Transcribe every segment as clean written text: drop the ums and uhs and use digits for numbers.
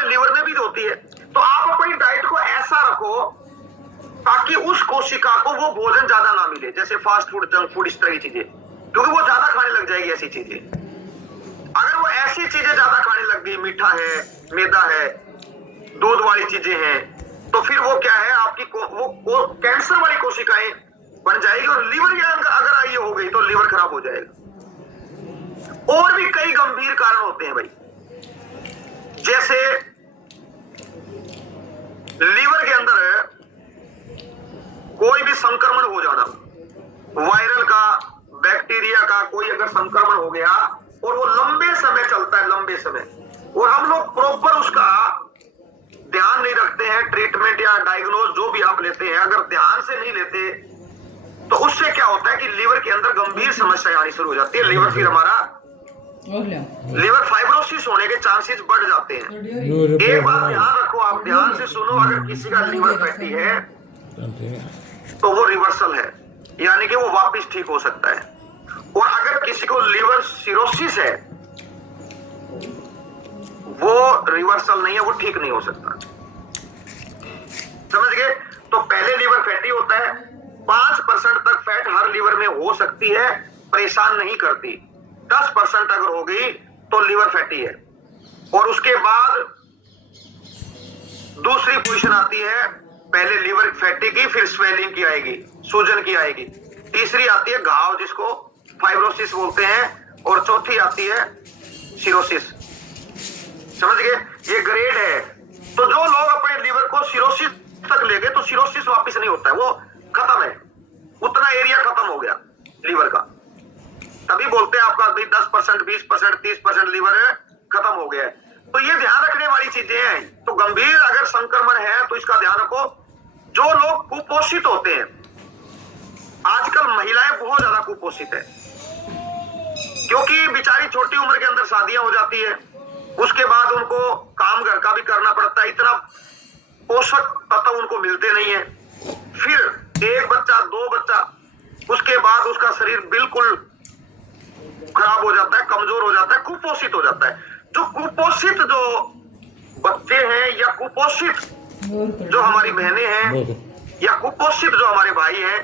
हमारे लिवर में भी होती है। तो आप अपनी डाइट को ऐसा रखो ताकि उस कोशिका को वो भोजन ज्यादा ना मिले, जैसे फास्ट फूड, जंक फूड, इस तरह की चीजें, क्योंकि वो ज्यादा खाने लग जाएगी ऐसी चीजें। अगर वो ऐसी चीजें ज्यादा खाने लग गई, मीठा है, मैदा है, दूध वाली चीजें हैं, तो फिर वो क्या है, आपकी वो कैंसर वाली कोशिकाएं बन जाएगी और लीवर की अगर ये हो गई तो लीवर खराब हो जाएगा। और भी कई गंभीर कारण होते हैं भाई, जैसे लीवर के अंदर कोई भी संक्रमण हो जाना, वायरल का, बैक्टीरिया का, कोई अगर संक्रमण हो गया और वो लंबे समय चलता है, लंबे समय, और हम लोग प्रॉपर उसका ध्यान नहीं रखते हैं, ट्रीटमेंट या डायग्नोज जो भी आप लेते हैं, अगर ध्यान से नहीं लेते तो उससे क्या होता है कि लीवर के अंदर गंभीर समस्या आनी शुरू हो जाती है। लीवर फिर हमारा लीवर फाइब्रोसिस होने के चांसेस बढ़ जाते हैं। एक बात ध्यान रखो, आप ध्यान से सुनो, अगर किसी का लीवर फैटी है तो वो रिवर्सल है, यानी कि वो वापस ठीक हो सकता है। और अगर किसी को लीवर सिरोसिस है, वो रिवर्सल नहीं है, वो ठीक नहीं हो सकता। समझ गए? तो पहले लीवर फैटी होता है, 5% तक फैट हर लीवर में हो सकती है, परेशान नहीं करती। 10% अगर हो गई तो लीवर फैटी है। और उसके बाद दूसरी पोजीशन आती है, पहले लीवर फैटी की, फिर स्वेलिंग की आएगी, सूजन की आएगी। तीसरी आती है घाव, जिसको फाइब्रोसिस बोलते हैं, और चौथी आती है सिरोसिस। समझ गए? ये ग्रेड है। तो जो लोग अपने लीवर को सिरोसिस तक ले गए तो सिरोसिस वापस नहीं होता है, वो खत्म है, उतना एरिया खत्म हो गया लीवर का। तभी बोलते हैं आपका 10%, 20%, 30% लीवर खत्म हो गया है। तो ये ध्यान रखने वाली चीजें हैं। तो गंभीर अगर संक्रमण है तो इसका ध्यान रखो। जो लोग कुपोषित होते हैं, आजकल महिलाएं बहुत ज्यादा कुपोषित है, क्योंकि बेचारी छोटी उम्र के अंदर शादियां हो जाती है, उसके बाद उनको काम घर का भी करना पड़ता है, इतना पोषक तत्व उनको मिलते नहीं है। फिर एक बच्चा, 2 बच्चा, उसके बाद उसका शरीर बिल्कुल खराब हो जाता है, कमजोर हो जाता है, कुपोषित हो जाता है। जो कुपोषित जो बच्चे हैं या कुपोषित जो हमारी बहनें हैं या कुपोषित जो हमारे भाई हैं,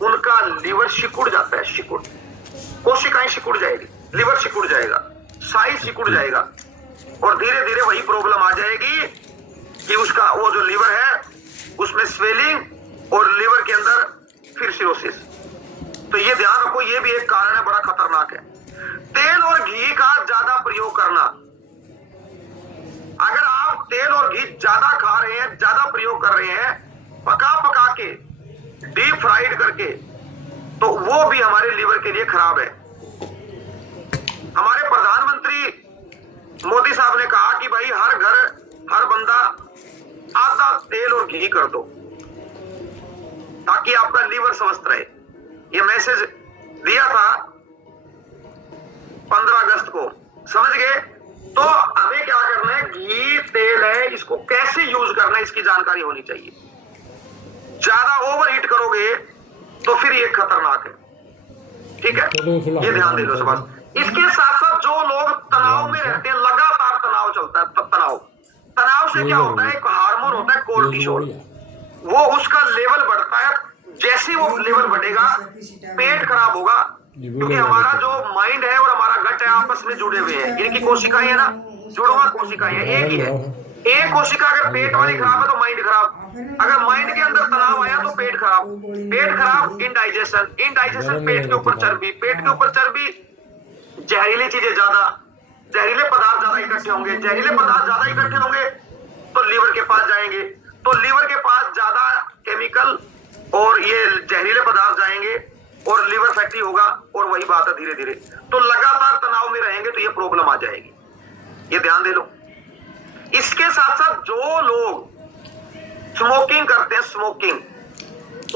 उनका लीवर सिकुड़ जाता है, सिकुड़, कोशिकाएं सिकुड़ जाएगी, लीवर सिकुड़ जाएगा, साइज सिकुड़ जाएगा, और धीरे धीरे वही प्रॉब्लम आ जाएगी कि उसका वो जो लीवर है उसमें स्वेलिंग और लीवर के अंदर फिर सिरोसिस। तो ये ध्यान रखो, ये भी एक कारण है, बड़ा खतरनाक है। तेल और घी का ज्यादा प्रयोग करना, अगर आप तेल और घी ज्यादा खा रहे हैं, ज्यादा प्रयोग कर रहे हैं, पका पका के, डीप फ्राइड करके, तो वो भी हमारे लीवर के लिए खराब है। हमारे प्रधानमंत्री मोदी साहब ने कहा कि भाई हर घर, हर बंदा आधा तेल और घी कर दो ताकि आपका लीवर स्वस्थ रहे। ये मैसेज दिया था 15 अगस्त को। समझ गए? तो हमें क्या करना है, घी तेल है, इसको कैसे यूज करना है इसकी जानकारी होनी चाहिए। ज्यादा ओवर हीट करोगे तो फिर ये खतरनाक है। ठीक है, ये ध्यान दे लो सब। इसके साथ साथ जो लोग तनाव में रहते हैं, लगातार तनाव चलता है, तनाव से क्या होता है, एक हार्मोन होता है कोर्टिसोल, वो उसका लेवल बढ़ता है। जैसे वो लेवल बढ़ेगा, पेट खराब होगा, क्योंकि हमारा जो माइंड है और हमारा गट है आपस में जुड़े हुए हैं। इनकी कोशिकाएं है ना, जुड़वा कोशिकाएं है, एक ही है। एक कोशिका अगर पेट वाली खराब है तो माइंड खराब, अगर माइंड के अंदर तनाव आया तो पेट खराब, पेट खराब, इनडाइजेशन, इनडाइजेशन पेट के ऊपर चर्बी, पेट के ऊपर चर्बी, जहरीली चीजें ज्यादा, जहरीले पदार्थ ज्यादा इकट्ठे होंगे, जहरीले पदार्थ ज्यादा इकट्ठे होंगे तो लीवर के पास जाएंगे, तो लीवर के पास ज्यादा केमिकल और ये जहरीले पदार्थ जाएंगे और लीवर फैटी होगा, और वही बात है धीरे धीरे। तो लगातार तनाव में रहेंगे तो ये प्रॉब्लम आ जाएगी, ये ध्यान दे लो। इसके साथ साथ जो लोग स्मोकिंग करते हैं, स्मोकिंग,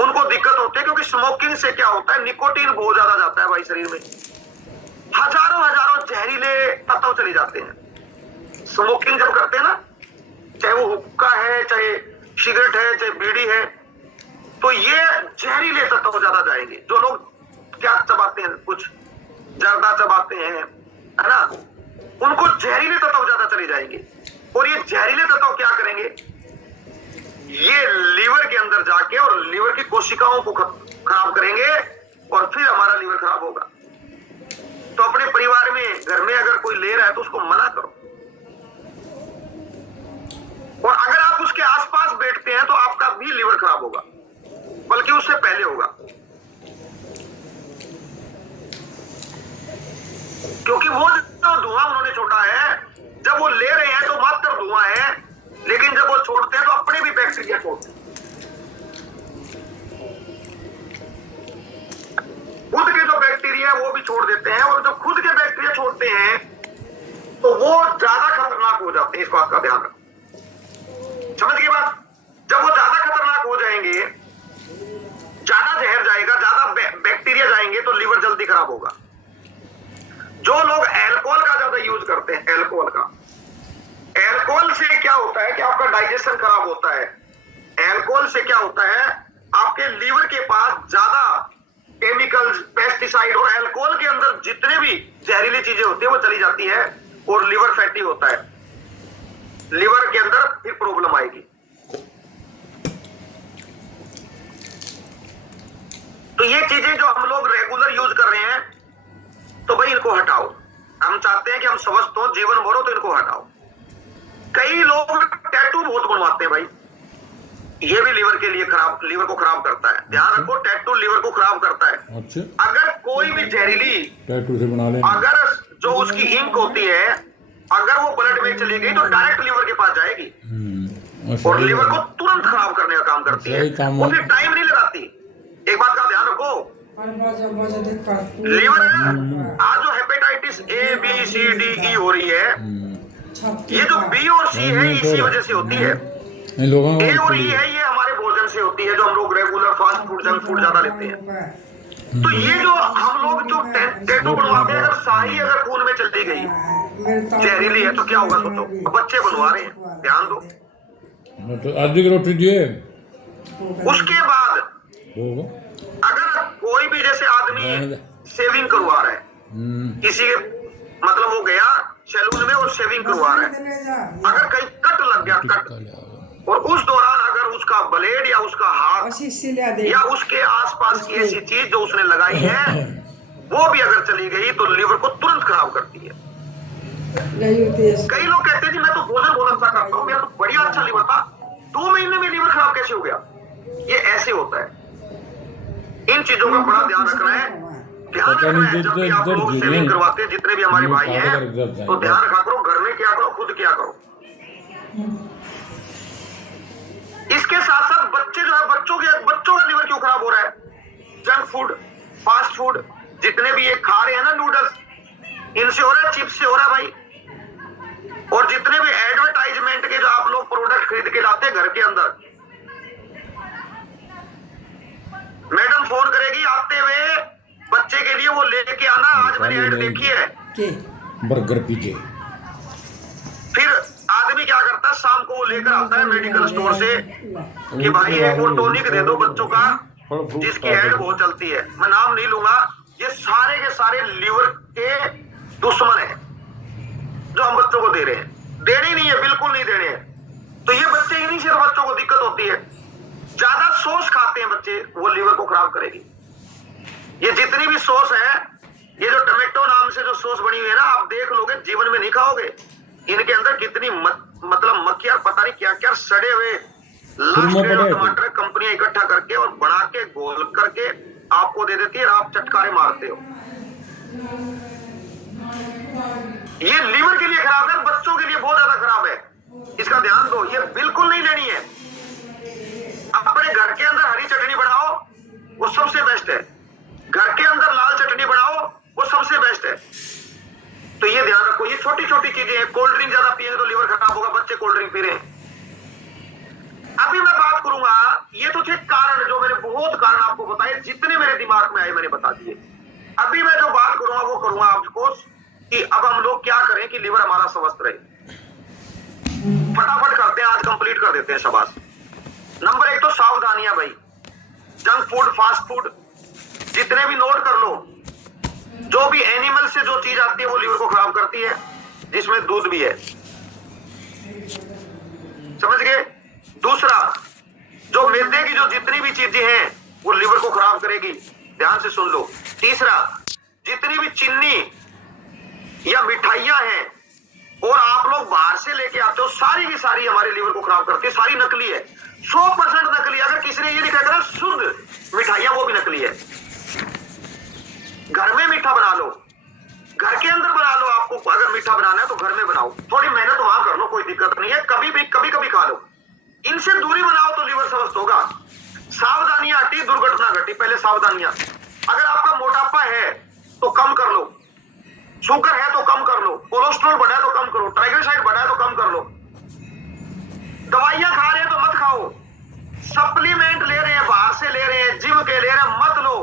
उनको दिक्कत होती है, क्योंकि स्मोकिंग से क्या होता है, निकोटीन बहुत ज्यादा जाता है भाई शरीर में, हजारों जहरीले तत्व चले जाते हैं। स्मोकिंग जब करते हैं ना, चाहे वो हुक्का है, चाहे सिगरेट है, चाहे बीड़ी है, तो ये जहरीले तत्व ज्यादा जाएंगे। जो लोग क्या चबाते हैं, कुछ जर्दा चबाते हैं, है ना, उनको जहरीले तत्व ज्यादा चले जाएंगे। और ये जहरीले तत्व क्या करेंगे, ये लीवर के अंदर जाके और लीवर की कोशिकाओं को खराब करेंगे और फिर हमारा लीवर खराब होगा। तो अपने परिवार में, घर में अगर कोई ले रहा है तो उसको मना करो, और अगर आप उसके आसपास बैठते हैं तो आपका भी लीवर खराब होगा, बल्कि उससे पहले होगा, क्योंकि वो जो धुआं उन्होंने छोड़ा है, जब वो ले रहे हैं तो मात्र धुआं है, लेकिन जब वो छोड़ते हैं तो अपने भी बैक्टीरिया छोड़ते हैं। खुद के जो बैक्टीरिया है वो भी छोड़ देते हैं, और जब खुद के बैक्टीरिया छोड़ते हैं तो वो ज्यादा खतरनाक हो जाते हैं। इस बात का ध्यान रखो, समझ गए बात? जब वो ज्यादा खतरनाक हो जाएंगे, ज्यादा जहर जाएगा, ज्यादा बैक्टीरिया जाएंगे तो लीवर जल्दी खराब होगा। जो लोग अल्कोहल का ज्यादा यूज करते हैं, अल्कोहल से क्या होता है कि आपका डाइजेशन खराब होता है। अल्कोहल से क्या होता है, आपके लीवर के पास ज्यादा केमिकल्स, पेस्टिसाइड, और अल्कोहल के अंदर जितने भी जहरीली चीजें होती है वो चली जाती है और लीवर फैटी होता है। लीवर के अंदर फिर प्रॉब्लम आएगी। तो ये चीजें जो हम लोग रेगुलर यूज कर रहे हैं, तो भाई इनको हटाओ। हम चाहते हैं कि हम स्वस्थ हो, जीवन भर हो, तो इनको हटाओ। कई लोग टैटू बहुत बनवाते हैं भाई, ये भी लीवर के लिए खराब, लीवर को खराब करता है। ध्यान रखो, टैटू लीवर को खराब करता है। अच्छा, अगर कोई भी जहरीली टैटू से बना लें, अगर जो उसकी इंक होती है, अगर वो ब्लड में चली गई तो डायरेक्ट लीवर के पास जाएगी और लीवर को तुरंत खराब करने का काम करती है। वो फिर टाइम नहीं लगाती। एक बात का ध्यान रखो, लीवर आज जो hepatitis A, B, C, D, E हो रही है, ये जो बी और सी है इसी वजह से होती है। ए और ई है, ये हमारे भोजन से होती है, जो हम लोग regular fast food, junk food ज्यादा लेते हैं। तो ये जो हम लोग जो टैटू बनवाते हैं, अगर शाही अगर खून में चली गई, जहरीली है, तो क्या होगा सोचो। बच्चे बनवा रहे हैं, ध्यान दो। तो आधी रोटी दिए। उसके बाद अगर कोई भी जैसे आदमी शेविंग करवा रहा है, किसी के मतलब वो गया सैलून में और शेविंग करवा रहा है, अगर कहीं कट लग गया, कट, और उस दौरान अगर उसका ब्लेड या उसका हाथ या उसके आसपास की ऐसी चीज जो उसने लगाई है वो भी अगर चली गई तो लीवर को तुरंत खराब करती है। कई लोग कहते हैं जी मैं तो भोजन बहुत अच्छा करता हूँ, मेरा तो बढ़िया अच्छा लीवर था, 2 महीने में लीवर खराब कैसे हो गया? ये ऐसे होता है। इन चीजों का बड़ा ध्यान रखना है। ध्यान रखना है जब भी आप लोग शेविंग करवाते हैं, जितने भी हमारे भाई हैं, तो ध्यान रखा करो, घर में क्या करो, खुद क्या करो। इसके साथ साथ बच्चे जो है, बच्चों का लीवर क्यों खराब हो रहा है? जंक फूड, फास्ट फूड, जितने भी ये खा रहे हैं ना, नूडल्स, इनसे हो रहा है, चिप्स से हो रहा है भाई। और जितने भी एडवर्टाइजमेंट के जो आप लोग प्रोडक्ट खरीद के लाते हैं घर के अंदर, मैडम फोन करेगी आते हुए बच्चे के लिए, वो लेके आना, आज मैंने ऐड देखी है, बर्गर पिज्जे। फिर आदमी क्या करता है, शाम को वो लेकर आता है मेडिकल स्टोर से कि भाई एक वो टॉनिक दे दो बच्चों का, जिसकी ऐड बहुत चलती है, मैं नाम नहीं लूंगा। ये सारे के सारे लीवर के दुश्मन है जो हम बच्चों को दे रहे हैं। देने नहीं है, बिल्कुल नहीं देने हैं। तो ये बच्चे, इन्हीं से बच्चों को दिक्कत होती है। ज्यादा सॉस खाते हैं बच्चे, वो लीवर को खराब करेगी। ये जितनी भी सॉस है, ये जो टमेटो नाम से जो सॉस बनी हुई है ना, आप देख लोगे, जीवन में नहीं खाओगे। इनके अंदर कितनी मतलब मक्खियां, पता नहीं क्या क्या सड़े हुए लास्ट टमाटर कंपनियां इकट्ठा करके और बना के गोल करके आपको दे देती है, आप चटकारे मारते हो। ये लीवर के लिए खराब है, बच्चों के लिए बहुत ज्यादा खराब है। इसका ध्यान दो, ये बिल्कुल नहीं लेनी है। अपने घर के अंदर हरी चटनी बनाओ, वो सबसे बेस्ट है। घर के अंदर लाल चटनी बनाओ, वो सबसे बेस्ट है। तो ये ध्यान रखो, ये छोटी छोटी चीजें हैं। कोल्ड ड्रिंक ज्यादा पिएंगे तो लीवर खराब होगा, बच्चे कोल्ड ड्रिंक पी रहे हैं। अभी मैं बात करूंगा, ये तो थे कारण, जो मैंने बहुत कारण आपको बताए, जितने मेरे दिमाग में आए मैंने बता दिए। अभी मैं जो बात करूंगा वो करूंगा आपको कि अब हम लोग क्या करें कि लीवर हमारा स्वस्थ रहे। फटाफट करते हैं, आज कंप्लीट कर देते हैं शाबाश। नंबर 1 तो सावधानियां भाई, जंक फूड, फास्ट फूड, जितने भी नोट कर लो। जो भी एनिमल से जो चीज आती है वो लीवर को खराब करती है, जिसमें दूध भी है। समझ गए। दूसरा, जो मैदे की जो जितनी भी चीजें हैं वो लिवर को खराब करेगी, ध्यान से सुन लो। तीसरा, जितनी भी चीनी या मिठाइयां हैं और आप लोग बाहर से लेके आते हो, सारी की सारी हमारे लिवर को खराब करती है, सारी नकली है, 100% नकली। अगर किसी ने ये लिखा है शुद्ध मिठाइयां, वो भी नकली है। घर में मीठा बना लो, घर के अंदर बना लो। आपको अगर मीठा बनाना है तो घर में बनाओ, थोड़ी मेहनत वहां कर लो, कोई दिक्कत नहीं है। कभी कभी खा लो। इनसे दूरी बनाओ तो लिवर स्वस्थ होगा। सावधानियां हटी, दुर्घटना घटी। पहले सावधानियां, अगर आपका मोटापा है तो कम कर लो, शुगर है तो कम कर लो, कोलेस्ट्रॉल बढ़ा है तो कम करो, ट्राइग्लिसराइड बढ़ा है तो कम कर लो। दवाइयां खा रहे हैं तो मत खाओ, सप्लीमेंट ले रहे हैं, बाहर से ले रहे हैं, जिम के ले रहे हैं, मत लो।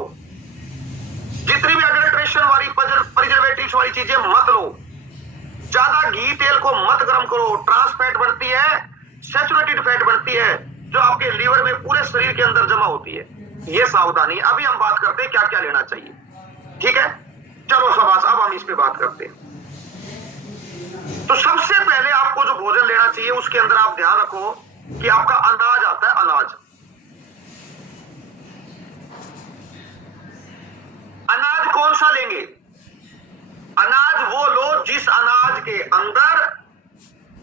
जितनी भी अडल्ट्रेशन वाली, प्रिजर्वेटिव्स वाली चीजें मत लो। ज्यादा घी तेल को मत गर्म करो, ट्रांस फैट बढ़ती है, सैचुरेटेड फैट बढ़ती है, जो आपके लीवर में पूरे शरीर के अंदर जमा होती है। ये सावधानी। अभी हम बात करते हैं क्या क्या लेना चाहिए, ठीक है। चलो शाबाश, अब हम इस पे बात करते हैं। तो सबसे पहले आपको जो भोजन लेना चाहिए उसके अंदर आप ध्यान रखो कि आपका अनाज आता है। अनाज कौन सा लेंगे? अनाज वो लो जिस अनाज के अंदर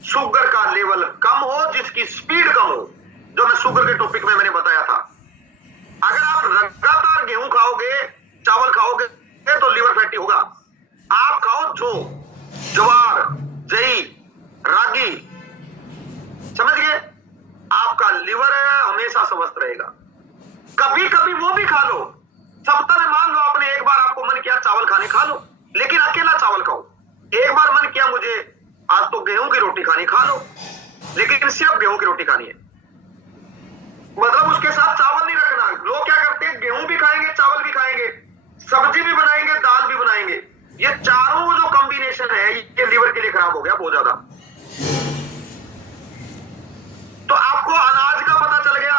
शुगर का लेवल कम हो, जिसकी स्पीड कम हो, जो मैं शुगर के टॉपिक में मैंने बताया था। अगर आप लगातार गेहूं खाओगे, चावल खाओगे तो लिवर फैटी होगा। आप खाओ जो ज्वार, जई, रागी, समझ गए, आपका लिवर हमेशा स्वस्थ रहेगा। कभी कभी वो भी खा लो, सप्ताह में मान लो आपने एक बार आपको मन किया चावल खाने, खा लो, लेकिन अकेला चावल खाओ। एक बार मन किया मुझे आज तो गेहूं की रोटी खानी, खा लो, लेकिन सिर्फ गेहूं की रोटी खानी है। मतलब उसके साथ चावल नहीं रखना। लोग क्या करते हैं, गेहूं भी खाएंगे, चावल भी खाएंगे, सब्जी भी बनाएंगे, दाल भी बनाएंगे। ये चारों जो कॉम्बिनेशन है ये लिवर के लिए खराब हो गया बहुत ज्यादा। तो आपको अनाज का पता चल गया,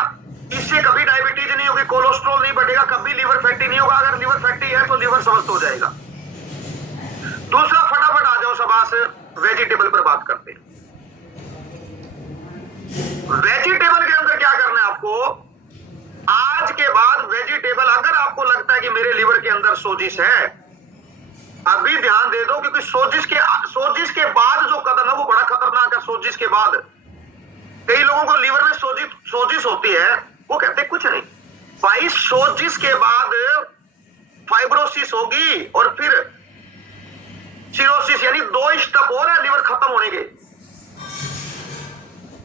इससे कभी डायबिटीज नहीं होगी, कोलेस्ट्रॉल नहीं बढ़ेगा, कभी लिवर फैटी नहीं होगा। अगर लिवर फैटी है तो लिवर स्वस्थ हो जाएगा। दूसरा, फटाफट आ जाओ शाबाश, वेजिटेबल पर बात करते हैं। वेजिटेबल के अंदर क्या करना है आपको? आज के बाद वेजिटेबल, अगर आपको लगता है कि मेरे लिवर के अंदर सोजिश है, अभी ध्यान दे दो, क्योंकि सोजिश के बाद जो कदम है वो बड़ा खतरनाक है। सोजिश के बाद कई लोगों को लिवर में सोजिश होती है, वो कहते कुछ नहीं भाई, सोजिश के बाद फाइब्रोसिस होगी और फिर सिरोसिस, यानी 2 स्टेप और है लिवर खत्म होने के।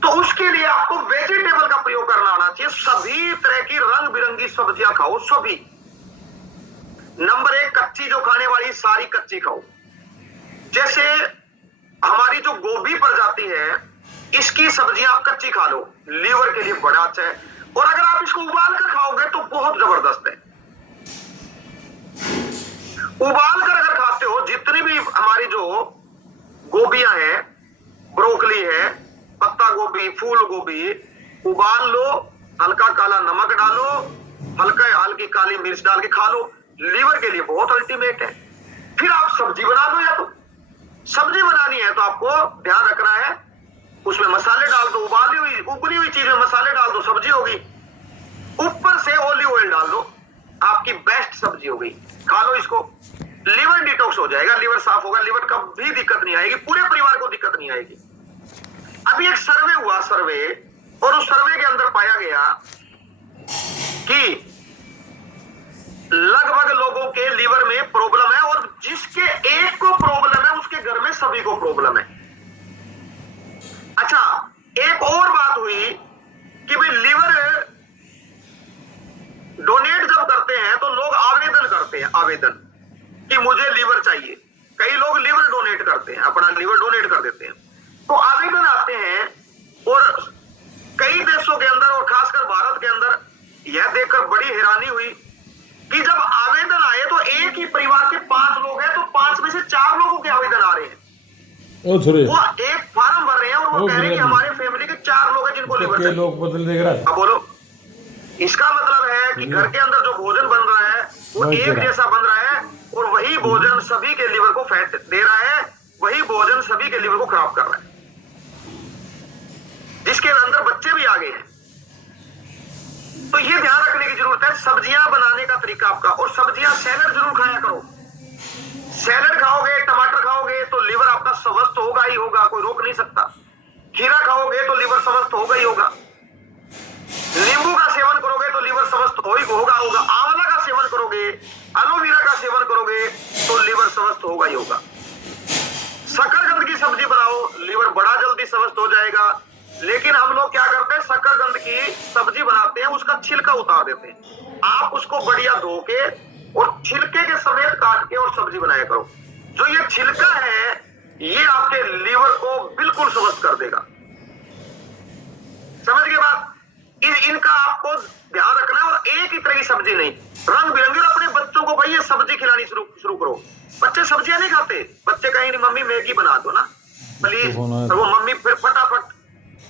तो उसके लिए आपको वेजिटेबल का प्रयोग करना आना चाहिए। सभी तरह की रंग बिरंगी सब्जियां खाओ, सभी। नंबर 1, कच्ची जो खाने वाली सारी कच्ची खाओ। जैसे हमारी जो गोभी प्रजाति है, इसकी सब्जियां आप कच्ची खा लो, लीवर के लिए बड़ा अच्छा है। और अगर आप इसको उबाल कर खाओगे तो बहुत जबरदस्त है। उबाल कर अगर खाते हो, जितनी भी हमारी जो गोभियां हैं, ब्रोकली है, पत्ता गोभी, फूल गोभी, उबाल लो, हल्का काला नमक डालो, हल्की काली मिर्च डाल के खा लो, लीवर के लिए बहुत अल्टीमेट है। फिर आप सब्जी बना लो, या तो सब्जी बनानी है तो आपको ध्यान रखना है, उसमें मसाले डाल दो, उबली हुई चीज में मसाले डाल दो, सब्जी होगी। ऊपर से ऑलिव ऑयल डाल दो, आपकी बेस्ट सब्जी हो गई, खा लो इसको। लिवर डिटॉक्स हो जाएगा, लिवर साफ होगा, लिवर का भी दिक्कत नहीं आएगी, पूरे परिवार को दिक्कत नहीं आएगी। अभी एक सर्वे हुआ, और उस सर्वे के अंदर पाया गया कि लगभग लोगों के लिवर में प्रॉब्लम है, और जिसके एक को प्रॉब्लम है उसके घर में सभी को प्रॉब्लम है। अच्छा, एक और बात हुई कि भाई लिवर डोनेट जब करते हैं तो लोग आवेदन करते हैं, आवेदन कि मुझे लिवर चाहिए। कई लोग लिवर डोनेट करते हैं, अपना लिवर डोनेट कर देते हैं। तो आवेदन आते हैं, और कई देशों के अंदर और खासकर भारत के अंदर यह देखकर बड़ी हैरानी हुई कि जब आवेदन आए तो एक ही परिवार के 5 लोग हैं, तो 5 में से 4 लोगों के आवेदन आ रहे हैं। वो एक फॉर्म भर रहे हैं और वो कह रहे हैं कि हमारे फैमिली के 4 लोग हैं जिनको लिवर चाहिए। लोग बदल देख रहा है। अब बोलो, इसका मतलब है कि घर के अंदर जो भोजन बन रहा है वो एक जैसा बन रहा है, और वही भोजन सभी के लिवर को फैट दे रहा है, वही भोजन सभी के लिवर को खराब कर रहा है। जिसका जिसके अंदर बच्चे भी आ गए हैं। तो ये ध्यान रखने की जरूरत है सब्जियां बनाने का तरीका आपका। और सब्जियां सैलेड जरूर खाया करो। सैलेड खाओगे, टमाटर खाओगे तो लीवर आपका स्वस्थ होगा ही होगा, कोई रोक नहीं सकता। खीरा खाओगे तो लीवर स्वस्थ होगा ही होगा। नींबू का सेवन करोगे तो लीवर स्वस्थ होगा होगा। आंवला का सेवन करोगे, एलोवेरा का सेवन करोगे तो लीवर स्वस्थ होगा ही होगा। शकरकंद की सब्जी बनाओ, लीवर बड़ा जल्दी स्वस्थ हो जाएगा। लेकिन हम लोग क्या करते हैं, शकरकंद की सब्जी बनाते हैं, उसका छिलका उतार देते हैं। आप उसको बढ़िया धो के और छिलके के समेत काट के और सब्जी बनाया करो। जो ये छिलका है ये आपके लीवर को बिल्कुल स्वस्थ कर देगा। समझ गए बात? इनका आपको ध्यान रखना है। और एक ही तरह की सब्जी नहीं, रंग बिरंगी। अपने बच्चों को भाई ये सब्जी खिलानी शुरू करो। बच्चे सब्जियां नहीं खाते, बच्चे कहेंगे मम्मी मैगी बना दो ना प्लीज, तो वो मम्मी फिर फटाफट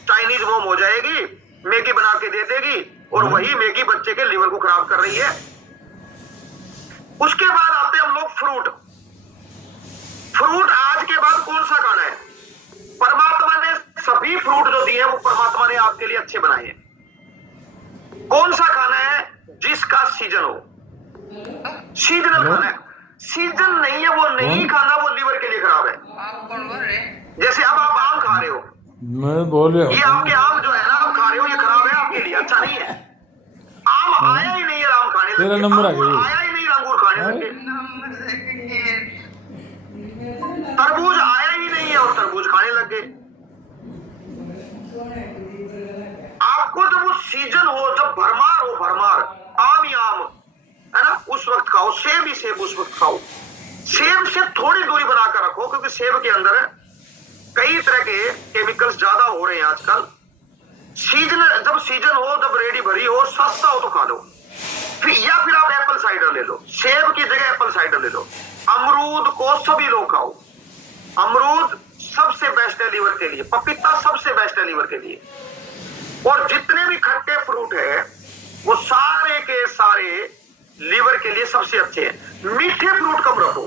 चाइनीज मोम हो जाएगी, मैगी बना के दे देगी और वही मैगी बच्चे के लीवर को खराब कर रही है। उसके बाद आते हैं हम लोग फ्रूट। फ्रूट आज के बाद कौन सा खाना है? परमात्मा ने सभी फ्रूट जो दिए हैं वो परमात्मा ने आपके लिए अच्छे बनाए हैं। कौन सा खाना है? जिसका सीजन हो, सीजनल खाना है। सीजन नहीं है वो नहीं खाना, वो लीवर के लिए खराब है। आप कौन बोल रहे? जैसे अब आप आम खा रहे हो, मैं बोल रहा ये आपके आम जो है ना आप खा रहे हो, ये खराब है आपके लिए, अच्छा नहीं है। आम आया ही नहीं है, आम खाने तेरा लगे। नंबर आ अंगूर गया। आया ही नहीं, अंगूर खाने लगे। तरबूज आया ही नहीं है और तरबूज खाने लगे। आपको जब वो सीजन हो, जब भरमार हो, भरमार आम ही आम है ना, उस वक्त खाओ। सेब ही सेब उस वक्त खाओ। सेब से थोड़ी दूरी बनाकर रखो, क्योंकि सेब के अंदर कई तरह के केमिकल्स ज्यादा हो रहे हैं आजकल। सीजन जब सीजन हो, जब रेडी भरी हो, सस्ता हो तो खा लो। या फिर आप एप्पल साइडर ले लो, सेब की जगह एप्पल साइडर ले लो। अमरूद को सभी लोग खाओ, अमरूद सबसे बेस्ट है लीवर के लिए। पपीता सबसे बेस्ट है लीवर के लिए। और जितने भी खट्टे फ्रूट है वो सारे के सारे लीवर के लिए सबसे अच्छे हैं। मीठे फ्रूट कम रखो,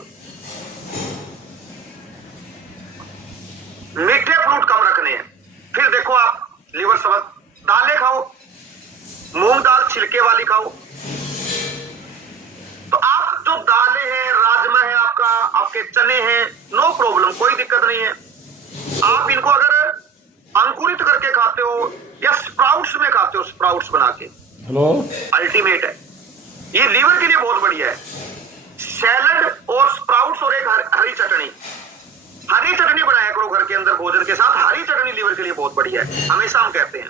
मीठे फ्रूट कम रखने हैं। फिर देखो आप लीवर स्वस्थ। दालें खाओ, मूंग दाल छिलके वाली खाओ। तो आप जो दालें हैं, राजमा है आपका, आपके चने हैं, नो प्रॉब्लम, कोई दिक्कत नहीं है। आप इनको अगर अंकुरित करके खाते हो या स्प्राउट्स में खाते हो, स्प्राउट्स बना के, हेलो, अल्टीमेट है। ये लीवर के लिए बहुत बढ़िया है। सैलड और स्प्राउट्स और एक हरी चटनी, हरी चटनी बनाया करो घर के अंदर भोजन के साथ। हरी चटनी लीवर के लिए बहुत बढ़िया है, हमेशा हम कहते हैं।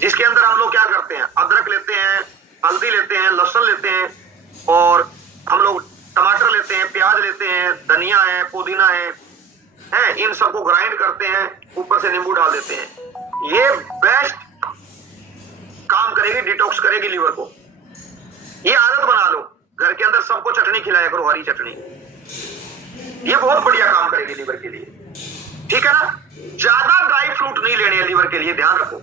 जिसके अंदर हम लोग क्या करते हैं, अदरक लेते हैं, हल्दी लेते हैं, लहसुन लेते हैं, और हम लोग टमाटर लेते हैं, प्याज लेते हैं, धनिया है, पुदीना है, इन सबको ग्राइंड करते हैं, ऊपर से नींबू डाल देते हैं। ये बेस्ट काम करेगी, डिटॉक्स करेगी लीवर को। ये आदत बना लो, घर के अंदर सबको चटनी खिलाया करो, हरी चटनी। ये बहुत बढ़िया काम करेगी लीवर के लिए, ठीक है ना। ज्यादा ड्राई फ्रूट नहीं लेने हैं लीवर के लिए, ध्यान रखो।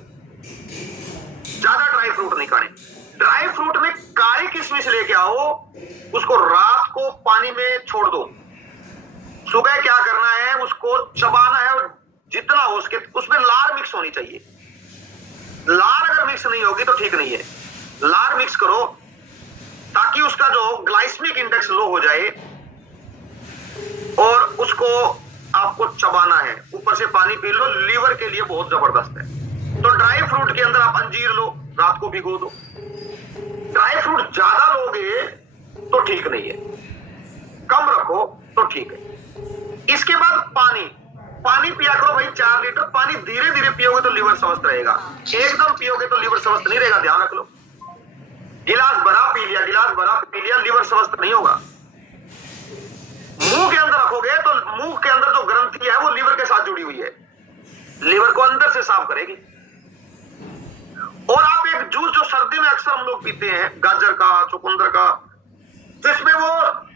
ज्यादा ड्राई फ्रूट नहीं खाने। ड्राई फ्रूट में काली किशमिश लेके आओ, उसको रात को पानी में छोड़ दो। सुबह क्या करना है, उसको चबाना है, और जितना हो उसके उसमें लार मिक्स होनी चाहिए। लार अगर मिक्स नहीं होगी तो ठीक नहीं है। लार मिक्स करो ताकि उसका जो ग्लाइसेमिक इंडेक्स लो हो जाए, और उसको आपको चबाना है। ऊपर से पानी पी लो, लीवर के लिए बहुत जबरदस्त है। तो ड्राई फ्रूट के अंदर आप अंजीर लो, रात को भिगो दो। ड्राई फ्रूट ज्यादा लोगे तो ठीक नहीं है, कम रखो तो ठीक है। इसके बाद पानी, पानी पिया करो भाई 4 लीटर। पानी धीरे धीरे पियोगे तो लीवर स्वस्थ रहेगा, एकदम पियोगे तो लीवर स्वस्थ नहीं रहेगा, ध्यान रख लो। गिलास भरा पी लिया, गिलास भरा पी लिया, लीवर स्वस्थ नहीं होगा। मुंह के अंदर रखोगे तो मुंह के अंदर जो ग्रंथि है वो लीवर के साथ जुड़ी हुई है, लीवर को अंदर से साफ करेगी। और आप एक जूस जो सर्दी में अक्सर हम लोग पीते हैं, गाजर का, चुकंदर का, जिसमें वो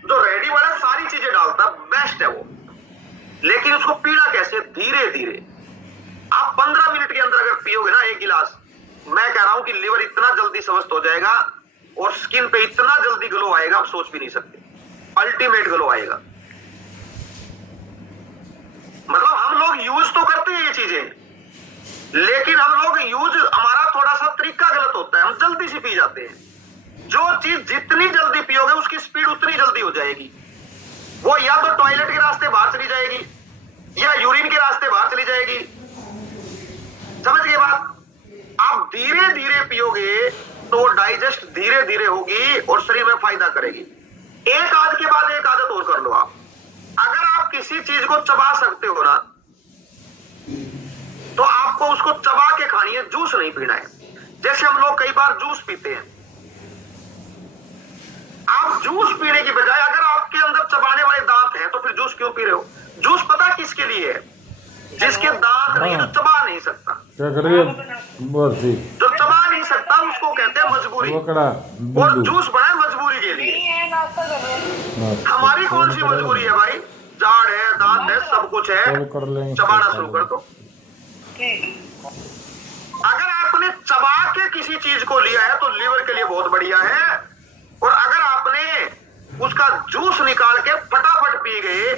जो रेडी वाला सारी चीजें डालता है, बेस्ट है वो। लेकिन उसको पीना कैसे, धीरे धीरे। आप 15 मिनट के अंदर अगर पियोगे ना 1 गिलास, मैं कह रहा हूं कि लीवर इतना जल्दी स्वस्थ हो जाएगा और स्किन पे इतना जल्दी ग्लो आएगा, आप सोच भी नहीं सकते। अल्टीमेट ग्लो आएगा। मतलब हम लोग यूज तो करते हैं ये चीजें, लेकिन हम लोग यूज हमारा थोड़ा सा तरीका गलत होता है, हम जल्दी से पी जाते हैं। जो चीज जितनी जल्दी पियोगे उसकी स्पीड उतनी जल्दी हो जाएगी। वो या तो टॉयलेट के रास्ते बाहर चली जाएगी या यूरिन के रास्ते बाहर चली जाएगी। समझ गए बात? आप धीरे धीरे पियोगे तो वो डाइजेस्ट धीरे धीरे होगी और शरीर में फायदा करेगी। एक आदत के बाद एक आदत और कर लो आप। अगर आप किसी चीज को चबा सकते हो ना तो आपको उसको चबा के खानी है, जूस नहीं पीना है। जैसे हम लोग कई बार जूस पीते हैं, आप जूस पीने की बजाय अगर आपके अंदर चबाने वाले दांत हैं तो फिर जूस क्यों पी रहे हो? जूस पता किसके लिए है? जिसके दांत नहीं, जो चबा नहीं सकता। क्या कर रही है? बहुत ठीक। जो चबा नहीं सकता उसको कहते हैं मजबूरी। और जूस बना है मजबूरी के लिए। हमारी कौन सी मजबूरी है भाई? जाड़ है, दांत है, सब कुछ है, चबाना शुरू कर दो। अगर आपने चबा के किसी चीज को लिया है तो लीवर के लिए बहुत बढ़िया है। और अगर आपने उसका जूस निकाल के फटाफट पी गए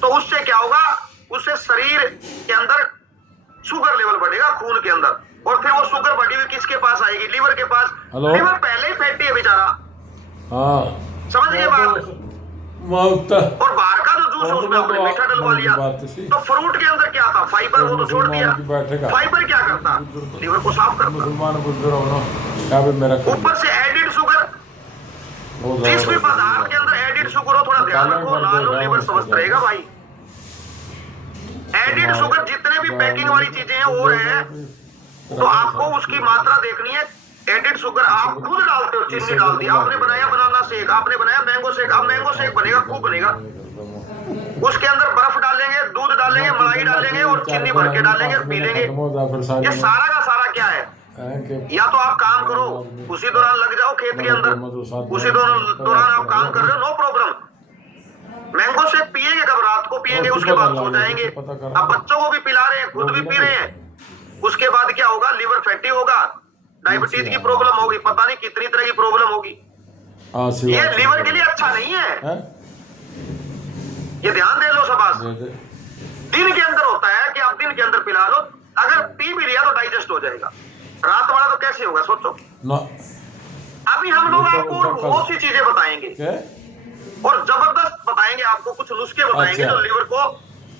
तो उससे क्या होगा? उससे शरीर के अंदर शुगर लेवल बढ़ेगा खून के अंदर, और फिर वो शुगर बढ़ी हुई किसके पास आएगी? लीवर के पास। लीवर पहले ही फैटी है बेचारा। हाँ, समझ गए बात? और बाहर का जो जूस है उसमें आपने मीठा डलवा लिया। तो फ्रूट के अंदर क्या था? फाइबर, वो तो छोड़ दिया। फाइबर क्या करता? लीवर को साफ करता। ऊपर से एडिड शुगर। जिस भी पदार्थ के अंदर एडिड शुगर हो थोड़ा ध्यान रखो, ना लो, लीवर स्वस्थ रहेगा भाई। एडिड शुगर जितने भी पैकिंग वाली चीजें हैं वो है, तो आपको उसकी मात्रा देखनी है। एडिड शुगर आप खुद डालते हो, चीनी डाल दी, आपने बनाया बनाना शेक, आपने बनाया मैंगो शेक, अब मैंगो शेक बनेगा, खूब बनेगा। उसके अंदर बर्फ डालेंगे, दूध डालेंगे, मलाई डालेंगे और चीनी भर के डालेंगे, पी लेंगे। ये सारा का सारा क्या है? या तो आप काम करो, उसी दौरान लग जाओ खेत के अंदर, उसी दौरान आप काम कर रहे हो, नो प्रॉब्लम। मैंगो शेक पिएंगे कब? रात को पिएंगे, उसके बाद सो जाएंगे। अब बच्चों को भी पिला रहे हैं, खुद भी पी रहे हैं। उसके बाद क्या होगा? लीवर फैटी होगा, डायबिटीज की प्रॉब्लम होगी, पता नहीं कितनी तरह की प्रॉब्लम होगी। ये लीवर के लिए अच्छा नहीं है, ये ध्यान दे लो शाबाश। दिन के अंदर होता है कि आप दिन के अंदर पिला लो, अगर पी भी लिया तो डाइजेस्ट हो जाएगा। रात वाला तो कैसे होगा सोचो। अभी हम लोग आपको बहुत सी चीजें बताएंगे और जबरदस्त बताएंगे, आपको कुछ नुस्खे बताएंगे जो लीवर को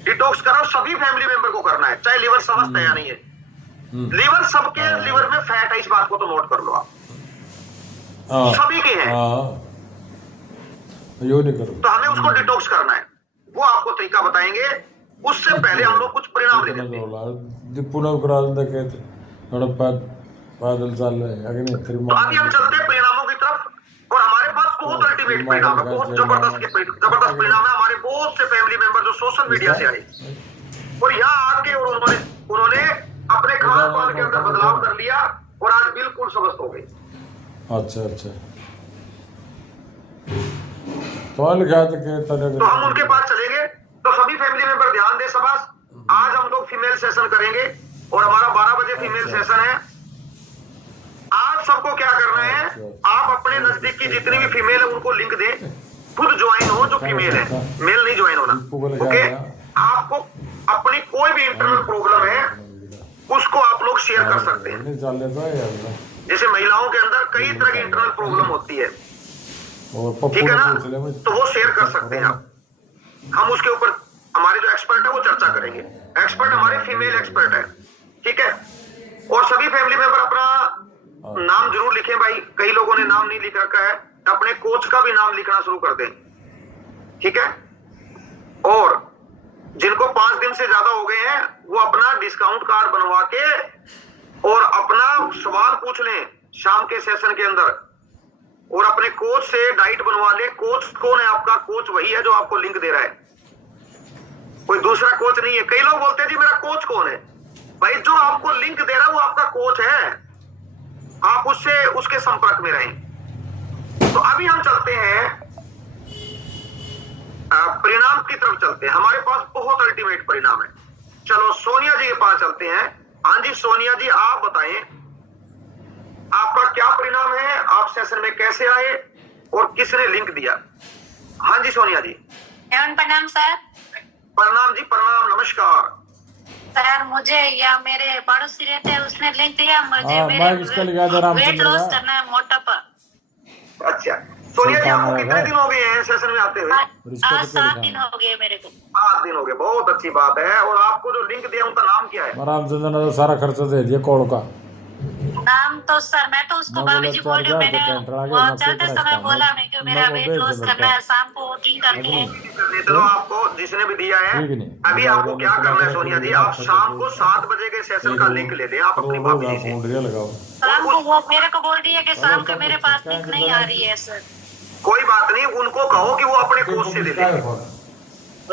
डिटॉक्स करो। सभी फैमिली मेंबर को करना है, चाहे लीवर समझता है या नहीं है। लीवर सबके लीवर में फैट है, इस बात को तो नोट कर लो आप। सभी के हैं, तो हमें उसको डिटॉक्स करना है, वो आपको तरीका बताएंगे। उससे पहले हम लोग कुछ परिणाम लेते हैं। तो अभी हम चलते हैं परिणामों की तरफ, और हमारे पास बहुत अल्टीमेट परिणाम है, बहुत जबरदस्त परिणाम है। हमारे बहुत से फैमिली मेंबर जो सोशल मीडिया से आए और यहाँ आके और उन्होंने अपने खान पान के अंदर बदलाव कर लिया और आज बिल्कुल स्वस्थ हो गए। अच्छा तो हम उनके पास चलेंगे। तो सभी फैमिली मेंबर ध्यान दे शाबाश। आज हम लोग फीमेल सेशन करेंगे और हमारा 12 बजे फीमेल सेशन है। आज सबको क्या करना है? आप अपने नजदीक की जितनी भी फीमेल है उनको लिंक दें, खुद ज्वाइन हो जो फीमेल है, मेल नहीं ज्वाइन होना। ओके, आपको अपनी कोई भी इंटरनल प्रॉब्लम है उसको आप लोग शेयर कर सकते हैं। जैसे महिलाओं के अंदर कई तरह की इंटरनल प्रॉब्लम होती है, ठीक है ना, तो वो शेयर कर सकते हैं आप। हम उसके ऊपर हमारे जो एक्सपर्ट है वो चर्चा करेंगे। एक्सपर्ट हमारे फीमेल एक्सपर्ट है, ठीक है। और सभी फैमिली मेंबर अपना नाम जरूर लिखें भाई, कई लोगों ने नाम नहीं लिख रखा है, अपने कोच का भी नाम लिखना शुरू कर दें, ठीक है। और जिनको 5 दिन से ज्यादा हो गए हैं वो अपना डिस्काउंट कार्ड बनवा के और अपना सवाल पूछ लें शाम के सेशन के अंदर, और अपने कोच से डाइट बनवा ले। कोच कौन है आपका? कोच वही है जो आपको लिंक दे रहा है, कोई दूसरा कोच नहीं है। कई लोग बोलते हैं जी मेरा कोच कौन है? भाई जो आपको लिंक दे रहा है वो आपका कोच है, आप उससे उसके संपर्क में रहें। तो अभी हम चलते हैं परिणाम की तरफ चलते हैं। हमारे पास बहुत अल्टीमेट परिणाम है। चलो सोनिया जी के पास चलते हैं। हाँ जी सोनिया जी, आप बताएं आपका क्या परिणाम है, आप सेशन में कैसे आए और किसने लिंक दिया? हाँ जी सोनिया जी। प्रणाम सर। प्रणाम जी, प्रणाम, नमस्कार। सर मुझे या मेरे पड़ोसी रहते हैं उसने लिंक दिया मुझे हाँ, मेरे मैं इसका लिखा था वेट रामचंद्र लॉस का। करना है मोटापा। अच्छा सोनिया जी, आपको सुल्तान कितने है। दिन हो गए हैं सेशन में आते हुए? और इसका आज तो क्या 7 लिखा दिन है? हो गए मेरे को। 7 दिन हो गए, बहुत अच्छी बात है। और आपको जो लिंक दिया उनका नाम क्या है? रामचंद्र ने तो सारा खर्चा दे दिया कॉल का। नाम तो सर मैं तो उसको मैं भाभी बोला जी बोल 4,000 रही हूँ, मैंने टेंट आ गया, वो मैं चलते क्या समय करा बोला मैं क्यों मैं मेरा वो वेट भेज लॉस दे करना मेरे है, शाम को वोटिंग करनी है। चलो आपको जिसने भी दिया है, ठीक नहीं। अभी आपको क्या करना है सोनिया जी, आप शाम को 7 बजे के सेशन का लिंक ले लें आप अपनी भाभी जी से। पाउंड लगाओ। शाम को वो मेरे को बोल रही है कि शाम को मेरे पास लिंक नहीं आ रही है सर। कोई बात नहीं, उनको कहो कि वो अपने कोच से दे देंगे।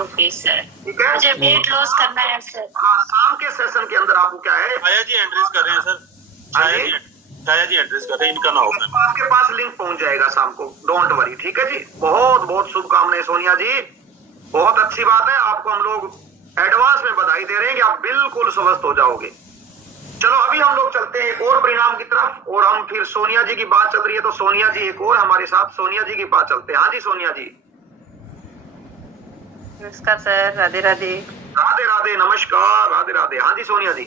ओके सर, ठीक है, मुझे वेट लॉस करना है सर। हाँ शाम के सेशन के अंदर आपको क्या है, छाया जी एड्रेस कर रहे हैं सर। छाया जी एड्रेस कर रहे हैं, इनका ना होगा। आपके पास लिंक पहुंच जाएगा शाम को, डोंट वरी। ठीक है जी, बहुत बहुत शुभकामनाएं सोनिया जी, बहुत अच्छी बात है। आपको हम लोग एडवांस में बधाई दे रहे हैं कि आप बिल्कुल स्वस्थ हो जाओगे। चलो अभी हम लोग चलते हैं एक और परिणाम की तरफ, और हम फिर सोनिया जी की बात चल रही है तो सोनिया जी एक और हमारे साथ सोनिया जी की बात चलते हैं। हाँ जी सोनिया जी। नमस्कार सर, राधे राधे। राधे राधे, नमस्कार, राधे राधे। हाँ जी सोनिया जी,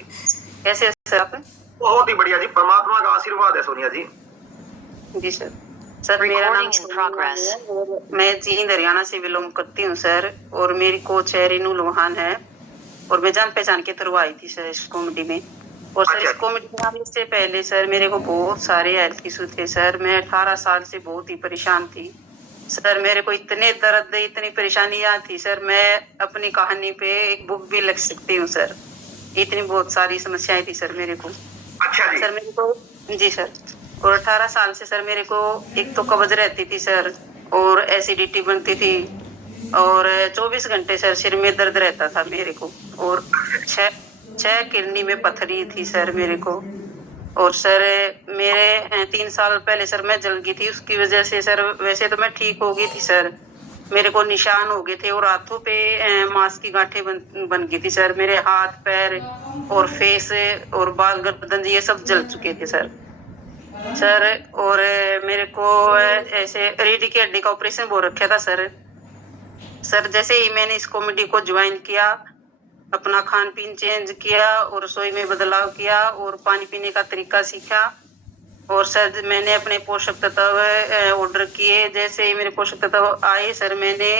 कैसे हैं सर आप? बहुत ही बढ़िया जी, परमात्मा का आशीर्वाद है सोनिया जी। जी सर। सर मेरा नाम सोनिया है और मैं जींद हरियाणा से बिलोंग करती हूँ सर, और मेरी कोच है रेनू लोहान है, और मैं जान पहचान के थ्रू आई थी सर इस कॉमेडी में। और सर इस कॉमेडी में आने से पहले सर मेरे को बहुत सारे हेल्थ इशू थे सर। मैं 18 साल से बहुत ही परेशान थी सर। मेरे को इतने दर्द, इतनी परेशानियां थी सर, मैं अपनी कहानी पे एक बुक भी लिख सकती हूँ सर। इतनी बहुत सारी समस्याएं थी सर मेरे को। अच्छा जी। सर मेरे को जी सर, और 18 साल से सर मेरे को एक तो कब्ज रहती थी सर, और एसिडिटी बनती थी, और 24 घंटे सर सिर में दर्द रहता था मेरे को, और 6 किडनी में पथरी थी सर मेरे को। और सर मेरे 3 साल पहले सर मैं जल गई थी, उसकी वजह से सर वैसे तो मैं ठीक हो गई थी सर, मेरे को निशान हो गए थे, और हाथों पे मांस की गांठें बन गई थी सर। मेरे हाथ पैर और फेस और बाल गर्दन ये सब जल चुके थे सर। और मेरे को ऐसे रीढ़ की हड्डी का ऑपरेशन हो रखा था सर। जैसे ही मैंने इस कॉमेडी को ज्वाइन किया, अपना खान पीन चेंज किया और रसोई में बदलाव किया और पानी पीने का तरीका सीखा, और सर मैंने अपने पोषक तत्व ऑर्डर किए। जैसे ही मेरे पोषक तत्व आए सर मैंने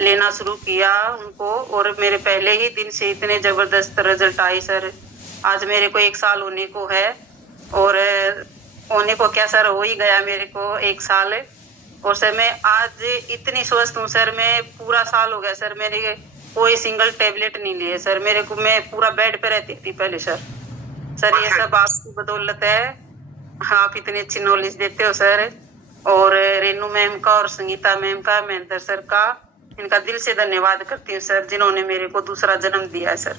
लेना शुरू किया उनको, और मेरे पहले ही दिन से इतने जबरदस्त रिजल्ट आए सर। आज मेरे को 1 साल होने को है, और होने को क्या सर, हो ही गया मेरे को 1 साल। और सर मैं आज इतनी स्वस्थ हूँ सर, मैं पूरा साल हो गया सर, मैंने कोई सिंगल टेबलेट नहीं लिए सर। मेरे को, मैं पूरा बेड पे रहती थी पहले सर। ये सब आपकी बदौलत है, आप इतनी अच्छी नॉलेज देते हो सर। और रेनू मैम का और संगीता मैम का, महेंद्र सर का, इनका दिल से धन्यवाद करती हूँ सर, जिन्होंने मेरे को दूसरा जन्म दिया है सर।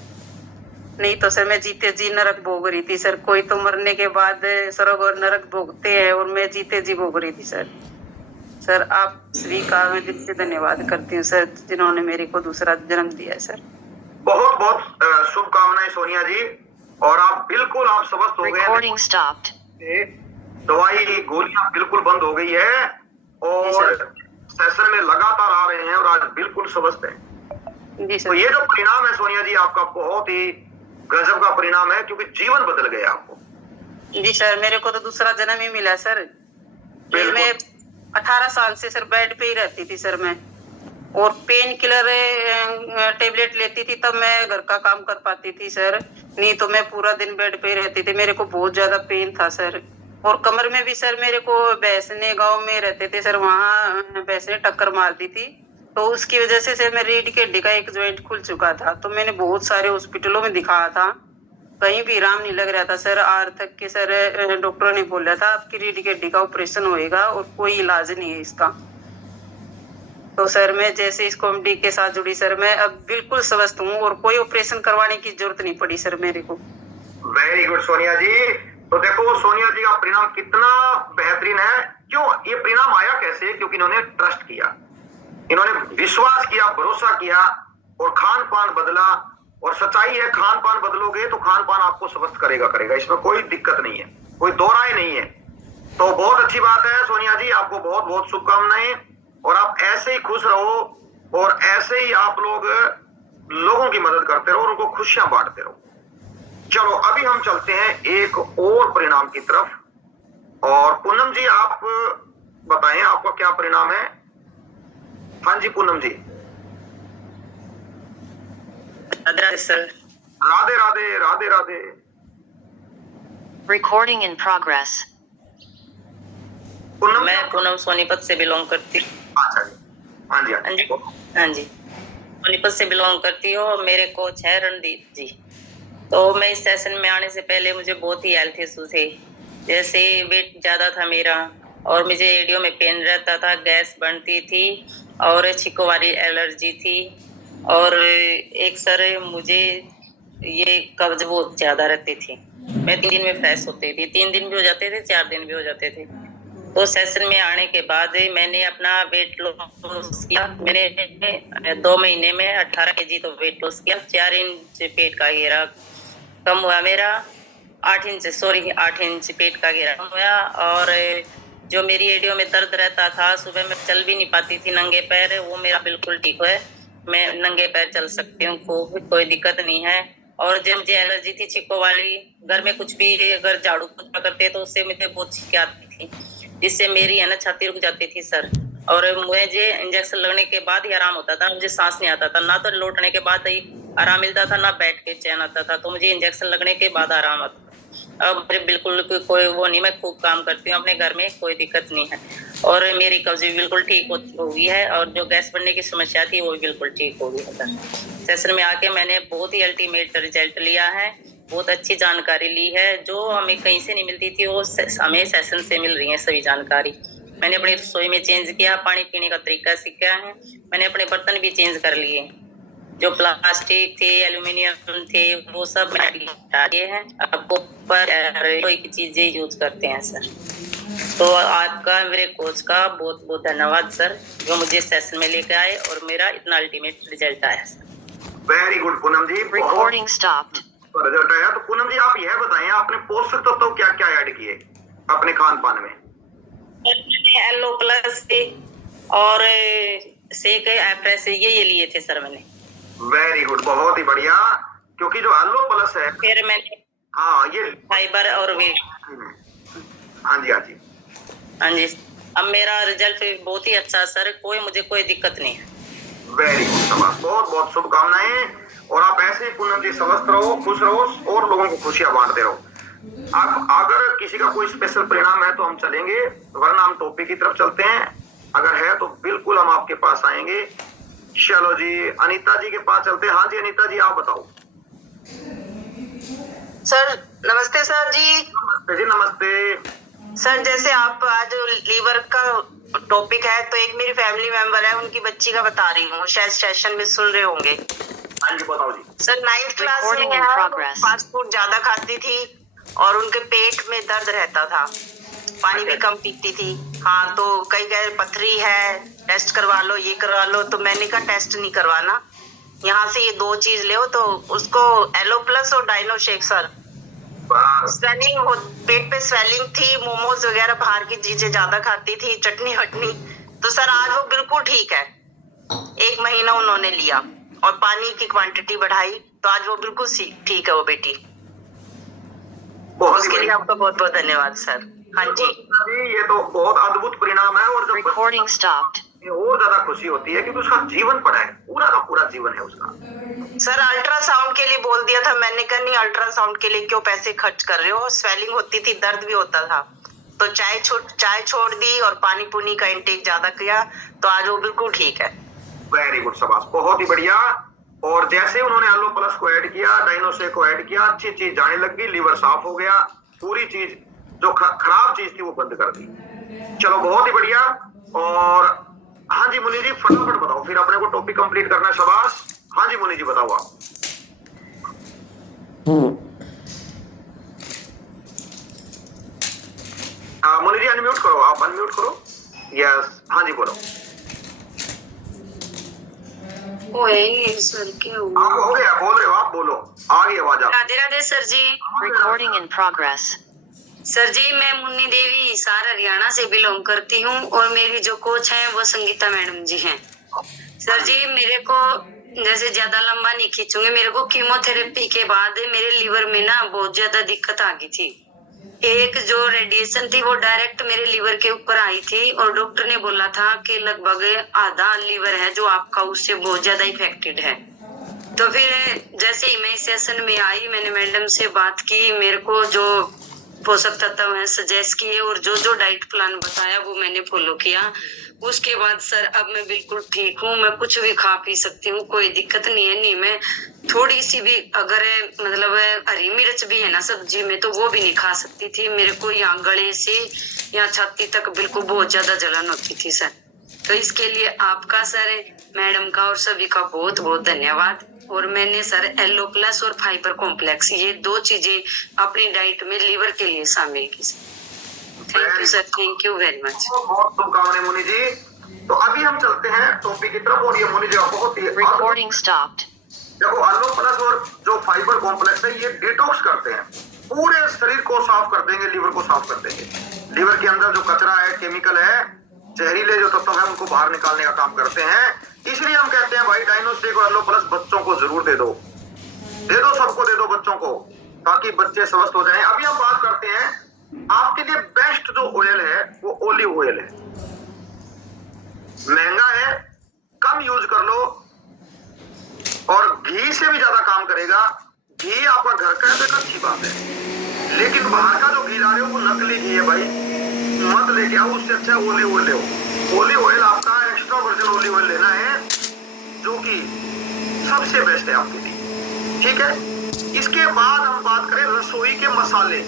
नहीं तो सर मैं जीते जी नरक भोग रही थी सर। कोई तो मरने के बाद स्वर्ग और नरक भोगते हैं, और मैं जीते जी भोग रही थी सर। आप सभी का मैं दिल से धन्यवाद करती हूँ सर, जिन्होंने मेरे को दूसरा जन्म दिया है सर। बहुत बहुत शुभकामनाएं सोनिया जी, और आप बिल्कुल आप स्वस्थ हो गए। दवाई गोलियां बिल्कुल बंद हो गई है, और सेशन में लगातार आ रहे हैं, और आज बिल्कुल स्वस्थ हैं। जी सर। तो ये जो परिणाम है सोनिया जी आपका, बहुत ही गजब का परिणाम है, क्योंकि जीवन बदल गया आपको। जी सर, मेरे को तो दूसरा जन्म ही मिला सर। मैं 18 साल से सर बेड पे ही रहती थी सर मैं, और पेन किलर टेबलेट लेती थी तब मैं घर का काम कर पाती थी सर, नहीं तो मैं पूरा दिन बेड पे ही रहती थी। मेरे को बहुत ज्यादा पेन था सर, और कमर में भी सर मेरे को भैंस ने, गाँव में रहते थे सर, वहाँ भैंस ने टक्कर मार दी थी, तो उसकी वजह से सर मेरी रीढ़ की हड्डी का एक जॉइंट खुल चुका था। तो मैंने बहुत सारे हॉस्पिटलों में दिखाया था, कहीं भी आराम नहीं लग रहा था सर। आर तक के सर डॉक्टरों ने बोला था आपकी रीढ़ की हड्डी का ऑपरेशन होएगा और कोई इलाज नहीं है इसका। तो सर मैं जैसे इस कॉमेडी के साथ जुड़ी सर, मैं अब बिल्कुल स्वस्थ हूँ और कोई ऑपरेशन करवाने की जरूरत नहीं पड़ी सर मेरे को। वेरी गुड सोनिया जी। तो देखो सोनिया जी का परिणाम कितना बेहतरीन है। क्यों ये परिणाम आया कैसे? क्योंकि इन्होंने ट्रस्ट किया, इन्होंने विश्वास किया, भरोसा किया, और खान पान बदला। और सच्चाई है, खान पान बदलोगे तो खान पान आपको स्वस्थ करेगा, इसमें कोई दिक्कत नहीं है, कोई दो राय नहीं है। तो बहुत अच्छी बात है सोनिया जी, आपको बहुत बहुत शुभकामनाएं, और आप ऐसे ही खुश रहो, और ऐसे ही आप लोगों की मदद करते रहो, और उनको खुशियां बांटते रहो। चलो अभी हम चलते हैं एक और परिणाम की तरफ। और पूनम जी आप बताएं आपका क्या परिणाम है। हाँ जी Poonam ji. Sir Radhe Radhe Radhe Radhe. Recording in progress. Poonam मैं पूनम सोनीपत से बिलोंग करती हूँ। अच्छा जी। हाँ जी हाँ जी, हाँ जी, सोनीपत से बिलोंग करती हूँ। मेरे कोच है रणदीप जी। तो मैं इस सेशन में आने से पहले मुझे बहुत ही हेल्थ इशू थे, जैसे वेट ज्यादा था मेरा और मुझे एडियो में पेन रहता था, गैस बनती थी और छिको वाली एलर्जी थी। और एक सर मुझे ये कब्ज बहुत ज्यादा रहती थी। मैं 3 दिन में फ्रेश होती थी, 3 दिन भी हो जाते थे, 4 दिन भी हो जाते थे। तो सेशन में आने के बाद मैंने अपना वेट लॉस किया। मैंने 2 महीने में 18 kg तो वेट लॉस किया। 4 इंच पेट का घेरा कम हुआ मेरा। 8 इंच पेट का घेरा कम हुआ। और जो मेरी एडियो में दर्द रहता था, सुबह में चल भी नहीं पाती थी नंगे पैर, वो मेरा बिल्कुल ठीक है। मैं नंगे पैर चल सकती हूँ, कोई दिक्कत नहीं है। और जब मुझे एलर्जी थी छिको वाली, घर में कुछ भी अगर झाड़ू पोछा करते तो उससे मुझे बहुत छिक्के आती थी, जिससे मेरी है ना छाती रुक जाती थी सर। और मुझे इंजेक्शन लगने के बाद ही आराम होता था, मुझे सांस नहीं आता था, ना तो लौटने के बाद ही आराम मिलता था, ना बैठ के चैन आता था। तो मुझे इंजेक्शन लगने के बाद आराम आता था। अब मुझे बिल्कुल कोई वो नहीं, मैं खूब काम करती हूँ अपने घर में, कोई दिक्कत नहीं है। और मेरी कब्ज भी बिल्कुल ठीक हो गई है और जो गैस बनने की समस्या थी वो भी बिल्कुल ठीक हो गई है सर। सेशन में आके मैंने बहुत ही अल्टीमेट रिजल्ट लिया है, बहुत अच्छी जानकारी ली है, जो हमें कहीं से नहीं मिलती थी वो हमें सेशन से मिल रही है सभी जानकारी। मैंने अपनी रसोई में चेंज किया, पानी पीने का तरीका सीखा है, मैंने अपने बर्तन भी चेंज कर लिए, जो प्लास्टिक थे एल्यूमिनियम थे वो सब मैंने हटा दिए हैं। अब ऊपर कोई की चीजें यूज करते हैं सर। तो आपका मेरे कोच का बहुत बहुत धन्यवाद सर, जो मुझे सेशन में लेकर आए और मेरा इतना अल्टीमेट रिजल्ट आया सर। वेरी गुड पूनम जी। Recording stopped. रिजल्ट आया। तो पूनम जी आप यह बताएं आपने पोषक तत्व क्या क्या ऐड किए अपने खान पान में। एलो प्लस और सेक एप्रेस ये लिए थे सर मैंने। वेरी गुड बहुत ही बढ़िया। क्योंकि जो एलो प्लस है फिर मैंने हाँ ये फाइबर और वेट। हाँ जी हाँ जी हाँ जी, अब मेरा रिजल्ट बहुत ही अच्छा सर, कोई मुझे कोई दिक्कत नहीं है। वेरी गुड शाबाश, बहुत बहुत शुभकामनाएं। और आप ऐसे ही पूनम जी स्वस्थ रहो, खुश रहो और लोगों को खुशियां बांटते रहो। आप अगर किसी का कोई स्पेशल परिणाम है तो हम चलेंगे, वरना हम टॉपिक की तरफ चलते हैं। अगर है तो बिल्कुल हम आपके पास आएंगे। चलो जी अनीता जी के पास चलते हैं। हाँ जी अनीता जी आप बताओ। सर नमस्ते सर जी। नमस्ते जी नमस्ते। सर जैसे आप आज लीवर का टॉपिक है तो एक मेरी फैमिली मेंबर है, उनकी बच्ची का बता रही हूँ, शायद सेशन में सुन रहे होंगे। हाँ जी बताओ जी। सर 9th क्लास Recording में in progress. फास्ट फूड ज्यादा खाती थी और उनके पेट में दर्द रहता था, पानी भी कम पीती थी। हाँ तो कई कह पथरी है, टेस्ट करवा लो, ये करवा लो। तो मैंने कहा टेस्ट नहीं करवाना, यहाँ से ये 2 चीज ले। तो उसको एलो प्लस और डाइनो शेक सर। स्वेलिंग हो, पेट पे स्वेलिंग थी, मोमोज वगैरह बाहर की चीजें ज्यादा खाती थी, चटनी वटनी। तो सर आज वो बिल्कुल ठीक है। 1 महीना उन्होंने लिया और पानी की क्वांटिटी बढ़ाई, तो आज वो बिल्कुल ठीक है वो बेटी। बहुत उसके लिए आपका बहुत बहुत धन्यवाद सर। हाँ जी ये तो बहुत अद्भुत परिणाम है। और जब Recording stopped. और ज्यादा खुशी होती है क्योंकि उसका जीवन पड़ा है, पूरा का पूरा जीवन है उसका। सर अल्ट्रासाउंड के लिए बोल दिया था, मैंने कहा नहीं अल्ट्रासाउंड के लिए क्यों पैसे खर्च कर रहे हो। स्वेलिंग होती थी, दर्द भी होता था, तो चाय छोड़ दी और पानी पुनी का इंटेक ज्यादा किया, तो आज वो बिल्कुल ठीक है। वेरी गुड शाबाश, बहुत ही बढ़िया। और जैसे उन्होंने एलो प्लस को ऐड किया, डाइनोसे को ऐड किया, अच्छी चीज जाने लग गई, लीवर साफ हो गया, पूरी चीज जो खराब चीज थी वो बंद कर दी। चलो बहुत ही बढ़िया। और हाँ जी मुनि जी फटाफट बताओ, फिर अपने को टॉपिक कंप्लीट करना है। शाबाश। हाँ जी मुनि जी बताओ आप। मुनि जी अनम्यूट करो, आप अनम्यूट करो। यस हाँ जी बोलो। सर क्या हुआ? आप हो गया, बोल रहे हो आप, बोलो आ गई आवाज। आप Radhe Radhe sir ji. Recording in progress. Sir ji मैं मुन्नी देवी हिसार हरियाणा से बिलोंग करती हूँ और मेरी जो कोच हैं वो संगीता मैडम जी हैं। सर जी मेरे को जैसे ज्यादा लंबा नहीं खींचूंगी, मेरे को कीमोथेरेपी के बाद मेरे लीवर में ना बहुत ज्यादा दिक्कत आ गई थी। एक जो रेडिएशन थी वो डायरेक्ट मेरे लीवर के ऊपर आई थी और डॉक्टर ने बोला था कि लगभग आधा लीवर है जो आपका उससे बहुत ज्यादा इफेक्टेड है। तो फिर जैसे ही मैं इस सेशन में आई, मैंने मैडम से बात की, मेरे को जो पोषक तत्व है सजेस्ट किए और जो जो डाइट प्लान बताया वो मैंने फॉलो किया। उसके बाद सर अब मैं बिल्कुल ठीक हूँ, मैं कुछ भी खा पी सकती हूँ, कोई दिक्कत नहीं है। नहीं मैं थोड़ी सी भी अगर मतलब हरी मिर्च भी है ना सब्जी में तो वो भी नहीं खा सकती थी। मेरे को यहाँ गले से यहाँ छाती तक बिल्कुल बहुत ज्यादा जलन होती थी सर। तो इसके लिए आपका सर, मैडम का और सभी का बहुत बहुत धन्यवाद। और मैंने सर एलो प्लस और फाइबर कॉम्प्लेक्स ये 2 चीजें अपनी डाइट में लीवर के लिए शामिल की। Thank you sir, thank you very much. बहुत शुभकामनाएं मुनि जी। तो अभी हम चलते हैं टॉपिक की तरफ और ये मुनि जी बहुत ही Recording stopped. देखो एलो प्लस और जो फाइबर कॉम्प्लेक्स है ये डिटॉक्स करते हैं, पूरे शरीर को साफ कर देंगे, लीवर को साफ कर देंगे। लीवर के अंदर जो कचरा है, केमिकल है, जहरीले जो तत्व है उनको बाहर निकालने का काम करते हैं। इसलिए हम कहते हैं भाई डायनोस्टिक और एलो प्लस बच्चों को जरूर दे दो, सबको दे दो बच्चों को, ताकि बच्चे स्वस्थ हो जाएं। अभी हम बात करते हैं आपके लिए बेस्ट जो ऑयल है वो ओलिव ऑयल है। महंगा है, कम यूज कर लो और घी से भी ज्यादा काम करेगा। घी आपका घर का है तो एक अच्छी बात है, लेकिन बाहर का जो घी ला रहे हो वो नकली घी है भाई, मत लेके आओ। उससे अच्छा ओलिव ऑयल ले। ओलिव ऑयल आपका एक्स्ट्रा वर्जिन ओलिव ऑयल लेना है जो कि सबसे बेस्ट है आपके लिए, ठीक है। इसके बाद हम बात करें रसोई के मसाले।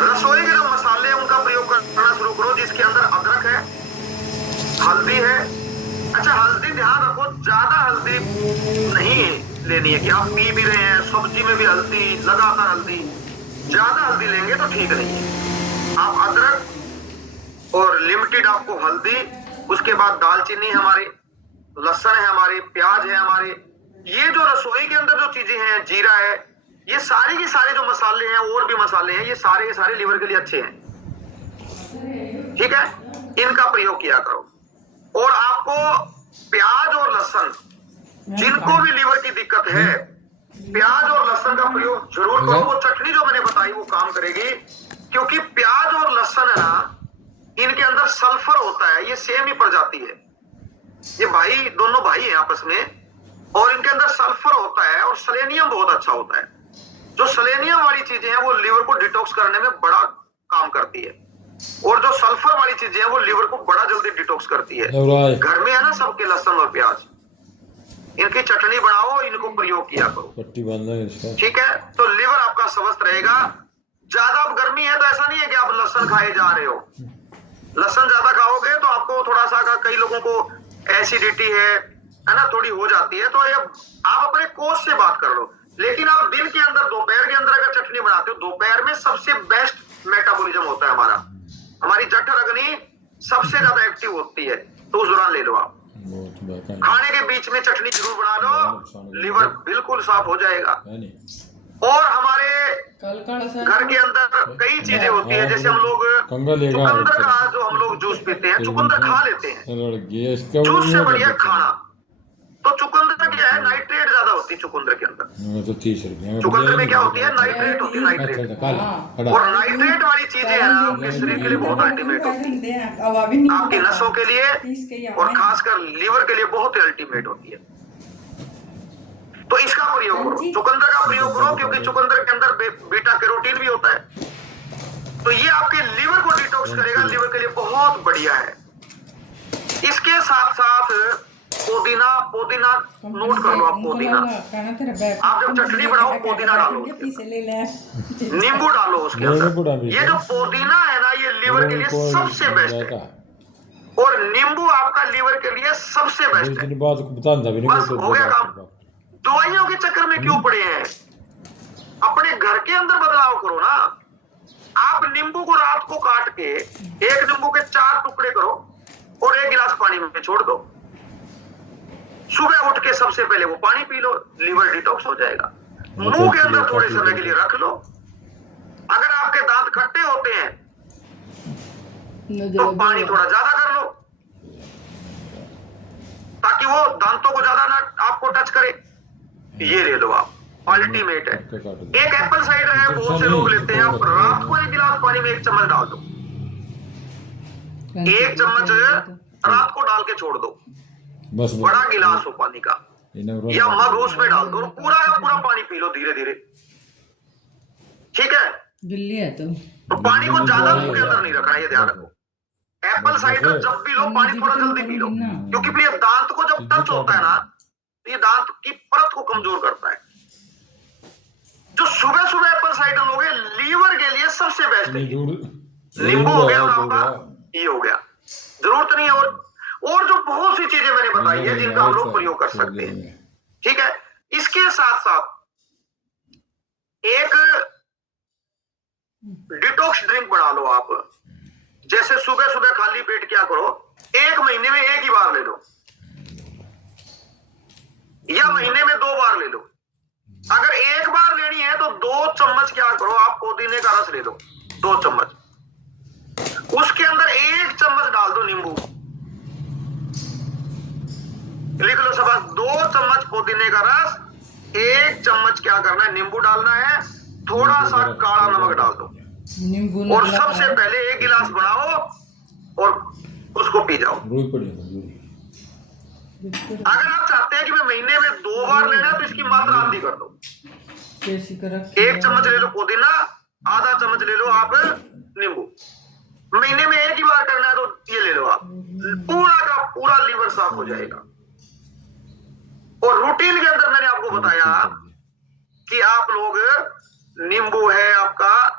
रसोई के जो मसाले हैं उनका प्रयोग करना शुरू करो, जिसके अंदर अदरक है, हल्दी है। अच्छा हल्दी ध्यान रखो, ज्यादा हल्दी नहीं लेनी है कि आप पी भी रहे हैं, सब्जी में भी हल्दी, लगातार हल्दी, ज्यादा हल्दी लेंगे तो ठीक नहीं है। आप अदरक और लिमिटेड आपको हल्दी, उसके बाद दालचीनी हमारी, लहसुन है हमारी, प्याज है हमारे, ये जो रसोई के अंदर जो चीजें हैं, जीरा है, ये सारी की सारे जो मसाले हैं और भी मसाले हैं, ये सारे के सारे लीवर के लिए अच्छे हैं, ठीक है। इनका प्रयोग किया करो। और आपको प्याज और लहसुन, जिनको भी लीवर की दिक्कत है, प्याज और लहसुन का प्रयोग जरूर करो। वो चटनी जो मैंने बताई वो काम करेगी, क्योंकि प्याज और लहसुन है ना, इनके अंदर सल्फर होता है, ये सेम ही प्रजाति है, ये भाई दोनों भाई हैं आपस में, और इनके अंदर सल्फर होता है और सेलेनियम बहुत अच्छा होता है। जो सेलेनियम वाली चीजें हैं वो लीवर को डिटॉक्स करने में बड़ा काम करती है, और जो सल्फर वाली चीजें हैं वो लीवर को बड़ा जल्दी डिटॉक्स करती है। घर में है ना सबके लहसुन और प्याज, इनकी चटनी बनाओ, इनको प्रयोग किया करो, पट्टी बांधना है इसका, ठीक है। तो लीवर आपका स्वस्थ रहेगा। ज्यादा गर्मी है तो ऐसा नहीं है कि आप लहसुन खाए जा रहे हो, लहसुन ज्यादा खाओगे तो आपको थोड़ा सा, कई लोगों को एसिडिटी है ना, थोड़ी हो जाती है, तो ये आप अपने कोच से बात कर लो। लेकिन आप दिन के अंदर, दोपहर के अंदर अगर चटनी बनाते हो, दोपहर में सबसे बेस्ट मेटाबॉलिज्म होता है हमारा, हमारी जठर अग्नि सबसे ज्यादा एक्टिव होती है, तो उस दौरान ले लो आप। खाने के बीच में चटनी जरूर बना लो, लीवर बिल्कुल साफ हो जाएगा। और हमारे घर के अंदर कई चीजें होती है, जैसे हम लोग चुकंदर का जो हम लोग जूस पीते हैं, चुकंदर खा लेते हैं, जूस से बढ़िया खाना। तो चुकंदर क्या है, नाइट्रेट ज्यादा होती है चुकंदर के अंदर। तो 30 रुपये चुकंदर में क्या होती है, नाइट्रेट होती है, नाइट्रेट। और नाइट्रेट वाली चीजें हैं आपके शरीर के लिए बहुत अल्टीमेट होती है, आपकी नसों के लिए और खासकर लीवर के लिए बहुत ही अल्टीमेट होती है। तो इसका प्रयोग करो, चुकंदर का प्रयोग करो, क्योंकि चुकंदर के अंदर बीटा कैरोटीन भी होता है, तो ये आपके लीवर को डिटॉक्स करेगा, लीवर के लिए बहुत बढ़िया है। इसके साथ साथ पुदीना नोट कर लो आप, पुदीना आप जब चटनी बनाओ पुदीना डालो, नींबू डालो उसके अंदर। ये जो पुदीना है ना, ये लीवर के लिए सबसे बेस्ट है, और नींबू आपका लीवर के लिए सबसे बेस्ट है। बस हो गया काम। दवाइयों के चक्कर में क्यों पड़े हैं, अपने घर के अंदर बदलाव करो ना। आप नींबू को रात को काट के, एक नींबू के 4 टुकड़े करो और 1 गिलास पानी में छोड़ दो, सुबह उठ के सबसे पहले वो पानी पी लो, लीवर डिटॉक्स हो जाएगा। मुंह के अंदर थोड़े समय के लिए रख लो। अगर आपके दांत खट्टे होते हैं तो पानी थोड़ा ज्यादा कर लो, ताकि वो दांतों को ज्यादा ना आपको टच करे, ये ले लो आप, अल्टीमेट है। एक एप्पल साइडर है, बहुत से लोग लेते हैं, आप रात को 1 गिलास पानी में 1 चम्मच डाल दो, 1 चम्मच रात को डाल के छोड़ दो, बस बड़ा गिलास हो पानी का या मग हो उसमें डाल दो, पूरा का पूरा पानी पी लो धीरे धीरे, ठीक है। बिल्ली है तो पानी को ज्यादा मुंह के अंदर नहीं रखना, ये ध्यान रखो। एप्पल साइडर जब भी लो पानी थोड़ा जल्दी पी लो, क्योंकि फिर ये दांत को जब टच होता है ना, तो ये दांत की परत को कमजोर करता है। जो सुबह सुबह एप्पल साइडर लोगे, लीवर के लिए सबसे बेस्ट है। नींबू हो गया और आपका ये हो गया, जरूरत नहीं है। और जो बहुत सी चीजें मैंने बताई है जिनका हम लोग प्रयोग कर सकते हैं, ठीक है। इसके साथ साथ एक डिटॉक्स ड्रिंक बना लो आप। जैसे सुबह सुबह खाली पेट क्या करो, 1 महीने में 1 ही बार ले लो, या महीने में 2 बार ले लो। अगर 1 बार लेनी है तो 2 चम्मच क्या करो आप, पुदीने का रस ले लो, 2 चम्मच, उसके अंदर 1 चम्मच डाल दो नींबू, लिख लो सब, 2 चम्मच पुदीने का रस, 1 चम्मच क्या करना है, नींबू डालना है, थोड़ा सा काला नमक डाल दो, नींबू और सबसे पहले 1 गिलास बनाओ और उसको पी जाओ। अगर आप चाहते हैं कि मैं महीने में 2 बार लेना, तो इसकी मात्रा आधी कर दो, 1 चम्मच ले लो पुदीना, आधा चम्मच ले लो आप नींबू। महीने में 1 ही बार करना है तो ये ले लो आप, पूरा का पूरा लीवर साफ हो जाएगा। और रूटीन के अंदर मैंने आपको बताया कि आप लोग नींबू है आपका,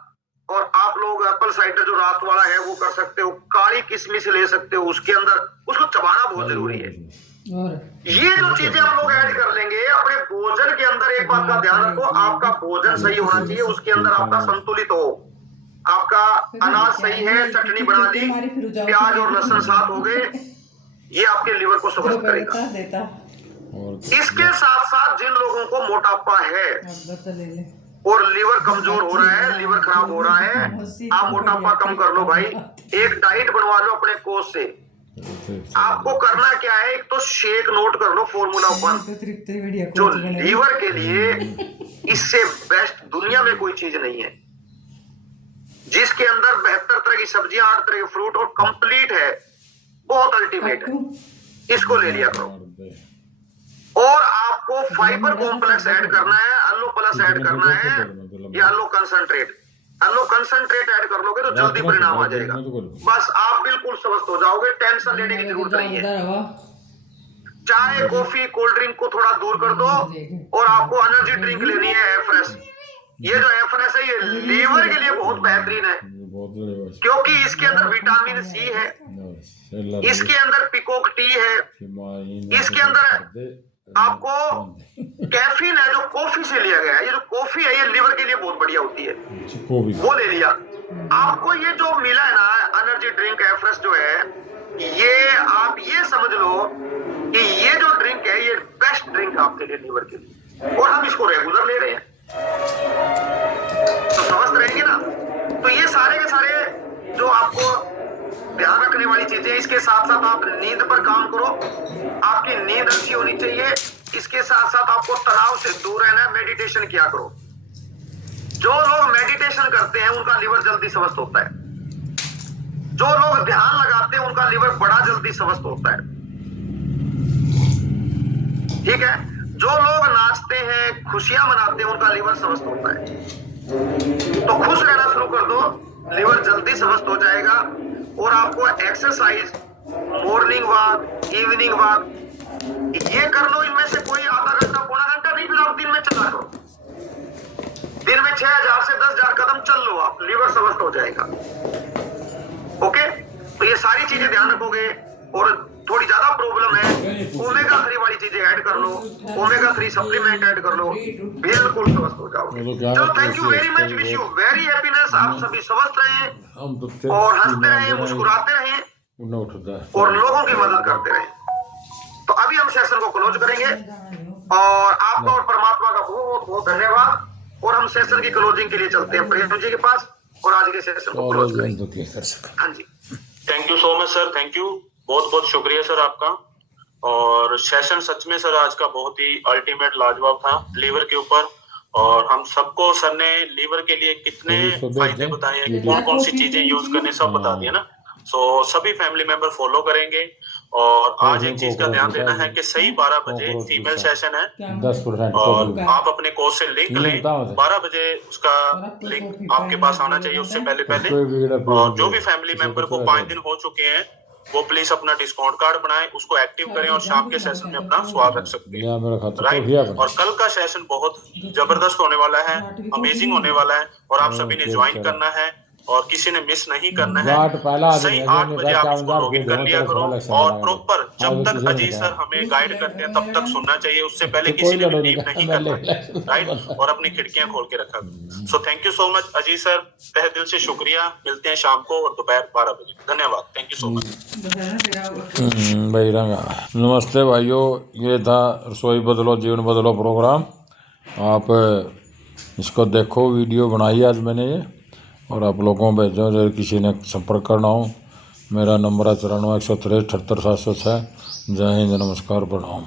और आप लोग एप्पल साइडर जो रात वाला है वो कर सकते हो, काली किशमिश ले सकते हो, उसके अंदर उसको चबाना बहुत जरूरी है। ये जो चीजें हम लोग ऐड कर लेंगे अपने भोजन के अंदर, एक बात का ध्यान रखो, आपका भोजन सही होना चाहिए, उसके अंदर आपका संतुलित हो, आपका अनाज सही है, चटनी बना ली, प्याज और लहसुन साथ हो गए, ये आपके लीवर को स्वस्थ करेगा। इसके साथ साथ जिन लोगों को मोटापा है और लीवर कमजोर हो रहा है, लीवर खराब हो रहा है, आप मोटापा कम कर लो भाई, एक डाइट बनवा लो अपने कोच से। आपको करना क्या है, एक तो शेक नोट कर लो, फॉर्मूला 1 जो लीवर के लिए इससे बेस्ट दुनिया में कोई चीज नहीं है, जिसके अंदर 72 तरह की सब्जियां, 8 तरह के फ्रूट और कंप्लीट है, बहुत अल्टीमेट है, इसको ले लिया करो। और आपको फाइबर कॉम्प्लेक्स ऐड करना है, अल्लो प्लस ऐड करना है, या अल्लो कंसंट्रेट ऐड कर लोगे तो जल्दी परिणाम आ जाएगा। बस आप बिल्कुल स्वस्थ हो जाओगे, टेंशन लेने की जरूरत नहीं है। चाय, कॉफी, कोल्ड ड्रिंक को थोड़ा दूर कर दो, और आपको एनर्जी ड्रिंक लेनी है एफ्रेश। ये जो एफ्रेश है ये लीवर के लिए बहुत बेहतरीन है, क्योंकि इसके अंदर विटामिन सी है, इसके अंदर पिकॉक टी है, इसके अंदर आपको कैफीन है जो कॉफी से लिया गया है। ये जो कॉफी है ये लीवर के लिए बहुत बढ़िया होती है, वो ले लिया। आपको ये जो मिला है ना एनर्जी ड्रिंक एफ्रेश जो है, ये आप ये समझ लो कि ये जो ड्रिंक है ये बेस्ट ड्रिंक है आपके लिए लीवर के लिए, और हम इसको रेगुलर ले रहे हैं तो स्वस्थ रहेंगे ना। तो ये सारे के सारे जो आपको ध्यान रखने वाली चीजें, इसके साथ साथ आप नींद पर काम करो, आपकी नींद अच्छी होनी चाहिए। इसके साथ साथ आपको तनाव से दूर रहना है, मेडिटेशन किया करो। जो लोग मेडिटेशन करते हैं उनका लीवर जल्दी स्वस्थ होता है, जो लोग ध्यान लगाते हैं उनका लीवर बड़ा जल्दी स्वस्थ होता है, ठीक है। जो लोग नाचते हैं, खुशियां मनाते हैं, उनका लीवर स्वस्थ होता है। तो खुश रहना शुरू कर दो, लीवर जल्दी स्वस्थ हो जाएगा। और आपको exercise, morning walk, evening walk, ये कर लो। इनमें से कोई आधा घंटा, पौना घंटा नहीं, फिर आप दिन में चला करो। दिन में 6000 से 10,000 कदम चल लो, आप लीवर स्वस्थ हो जाएगा। ओके, तो ये सारी चीजें ध्यान रखोगे। और थोड़ी ज्यादा प्रॉब्लम है, ओमेगा 3 वाली चीजें ऐड कर लो, ओमेगा 3 सप्लीमेंट ऐड कर लो, बिल्कुल स्वस्थ हो जाओगे। चलो, thank you very much, wish you very happiness. आप सभी स्वस्थ रहें और हंसते रहें, मुस्कुराते रहें और लोगों की मदद करते रहें। तो अभी हम सेशन को क्लोज करेंगे, और आपका और परमात्मा का बहुत बहुत धन्यवाद। और हम सेशन की क्लोजिंग के लिए चलते हैं प्रेम जी के पास, और आज के सेशन को क्लोज करेंगे। हाँ जी, thank you so much sir, thank you, बहुत बहुत शुक्रिया सर आपका। और सेशन सच में सर आज का बहुत ही अल्टीमेट लाजवाब था लीवर के ऊपर। और हम सबको सर ने लीवर के लिए कितने फायदे बताए हैं, कौन कौन सी चीजें यूज करने सब बता दिया ना। सो सभी फैमिली मेंबर फॉलो करेंगे। और आज एक चीज का ध्यान देना है कि सही 12 बजे फीमेल सेशन है 10% और आप अपने कोर्स से लिंक लें। 12 बजे उसका लिंक आपके पास आना चाहिए उससे पहले। और जो भी फैमिली मेंबर को 5 दिन हो चुके हैं वो प्लीज अपना डिस्काउंट कार्ड बनाएं, उसको एक्टिव करें और शाम के सेशन में अपना स्वाद रख सकते हैं, राइट। और कल का सेशन बहुत जबरदस्त होने वाला है, अमेजिंग होने वाला है और आप सभी ने ज्वाइन करना है और किसी ने मिस नहीं करना है। सही 8 बजे आप इसको लॉगिन कर लिया करो और प्रॉपर जब तक अजीज सर हमें गाइड करते हैं तब तक सुनना चाहिए, उससे पहले किसी ने भी लीव नहीं करना, राइट। और अपनी खिड़कियां खोल के रखा करो। So thank you so much Aziz sir, तहे दिल से शुक्रिया। मिलते हैं शाम को और दोपहर 12 बजे। धन्यवाद, थैंक यू सो मच। नमस्ते भाइयों, ये था रसोई बदलो जीवन बदलो प्रोग्राम। आप इसको देखो, वीडियो बनाई आज मैंने ये और आप लोगों को भेजो अगर किसी ने संपर्क करना हो। मेरा नंबर है 94 163 78 706। जय हिंद, नमस्कार, प्रणाम।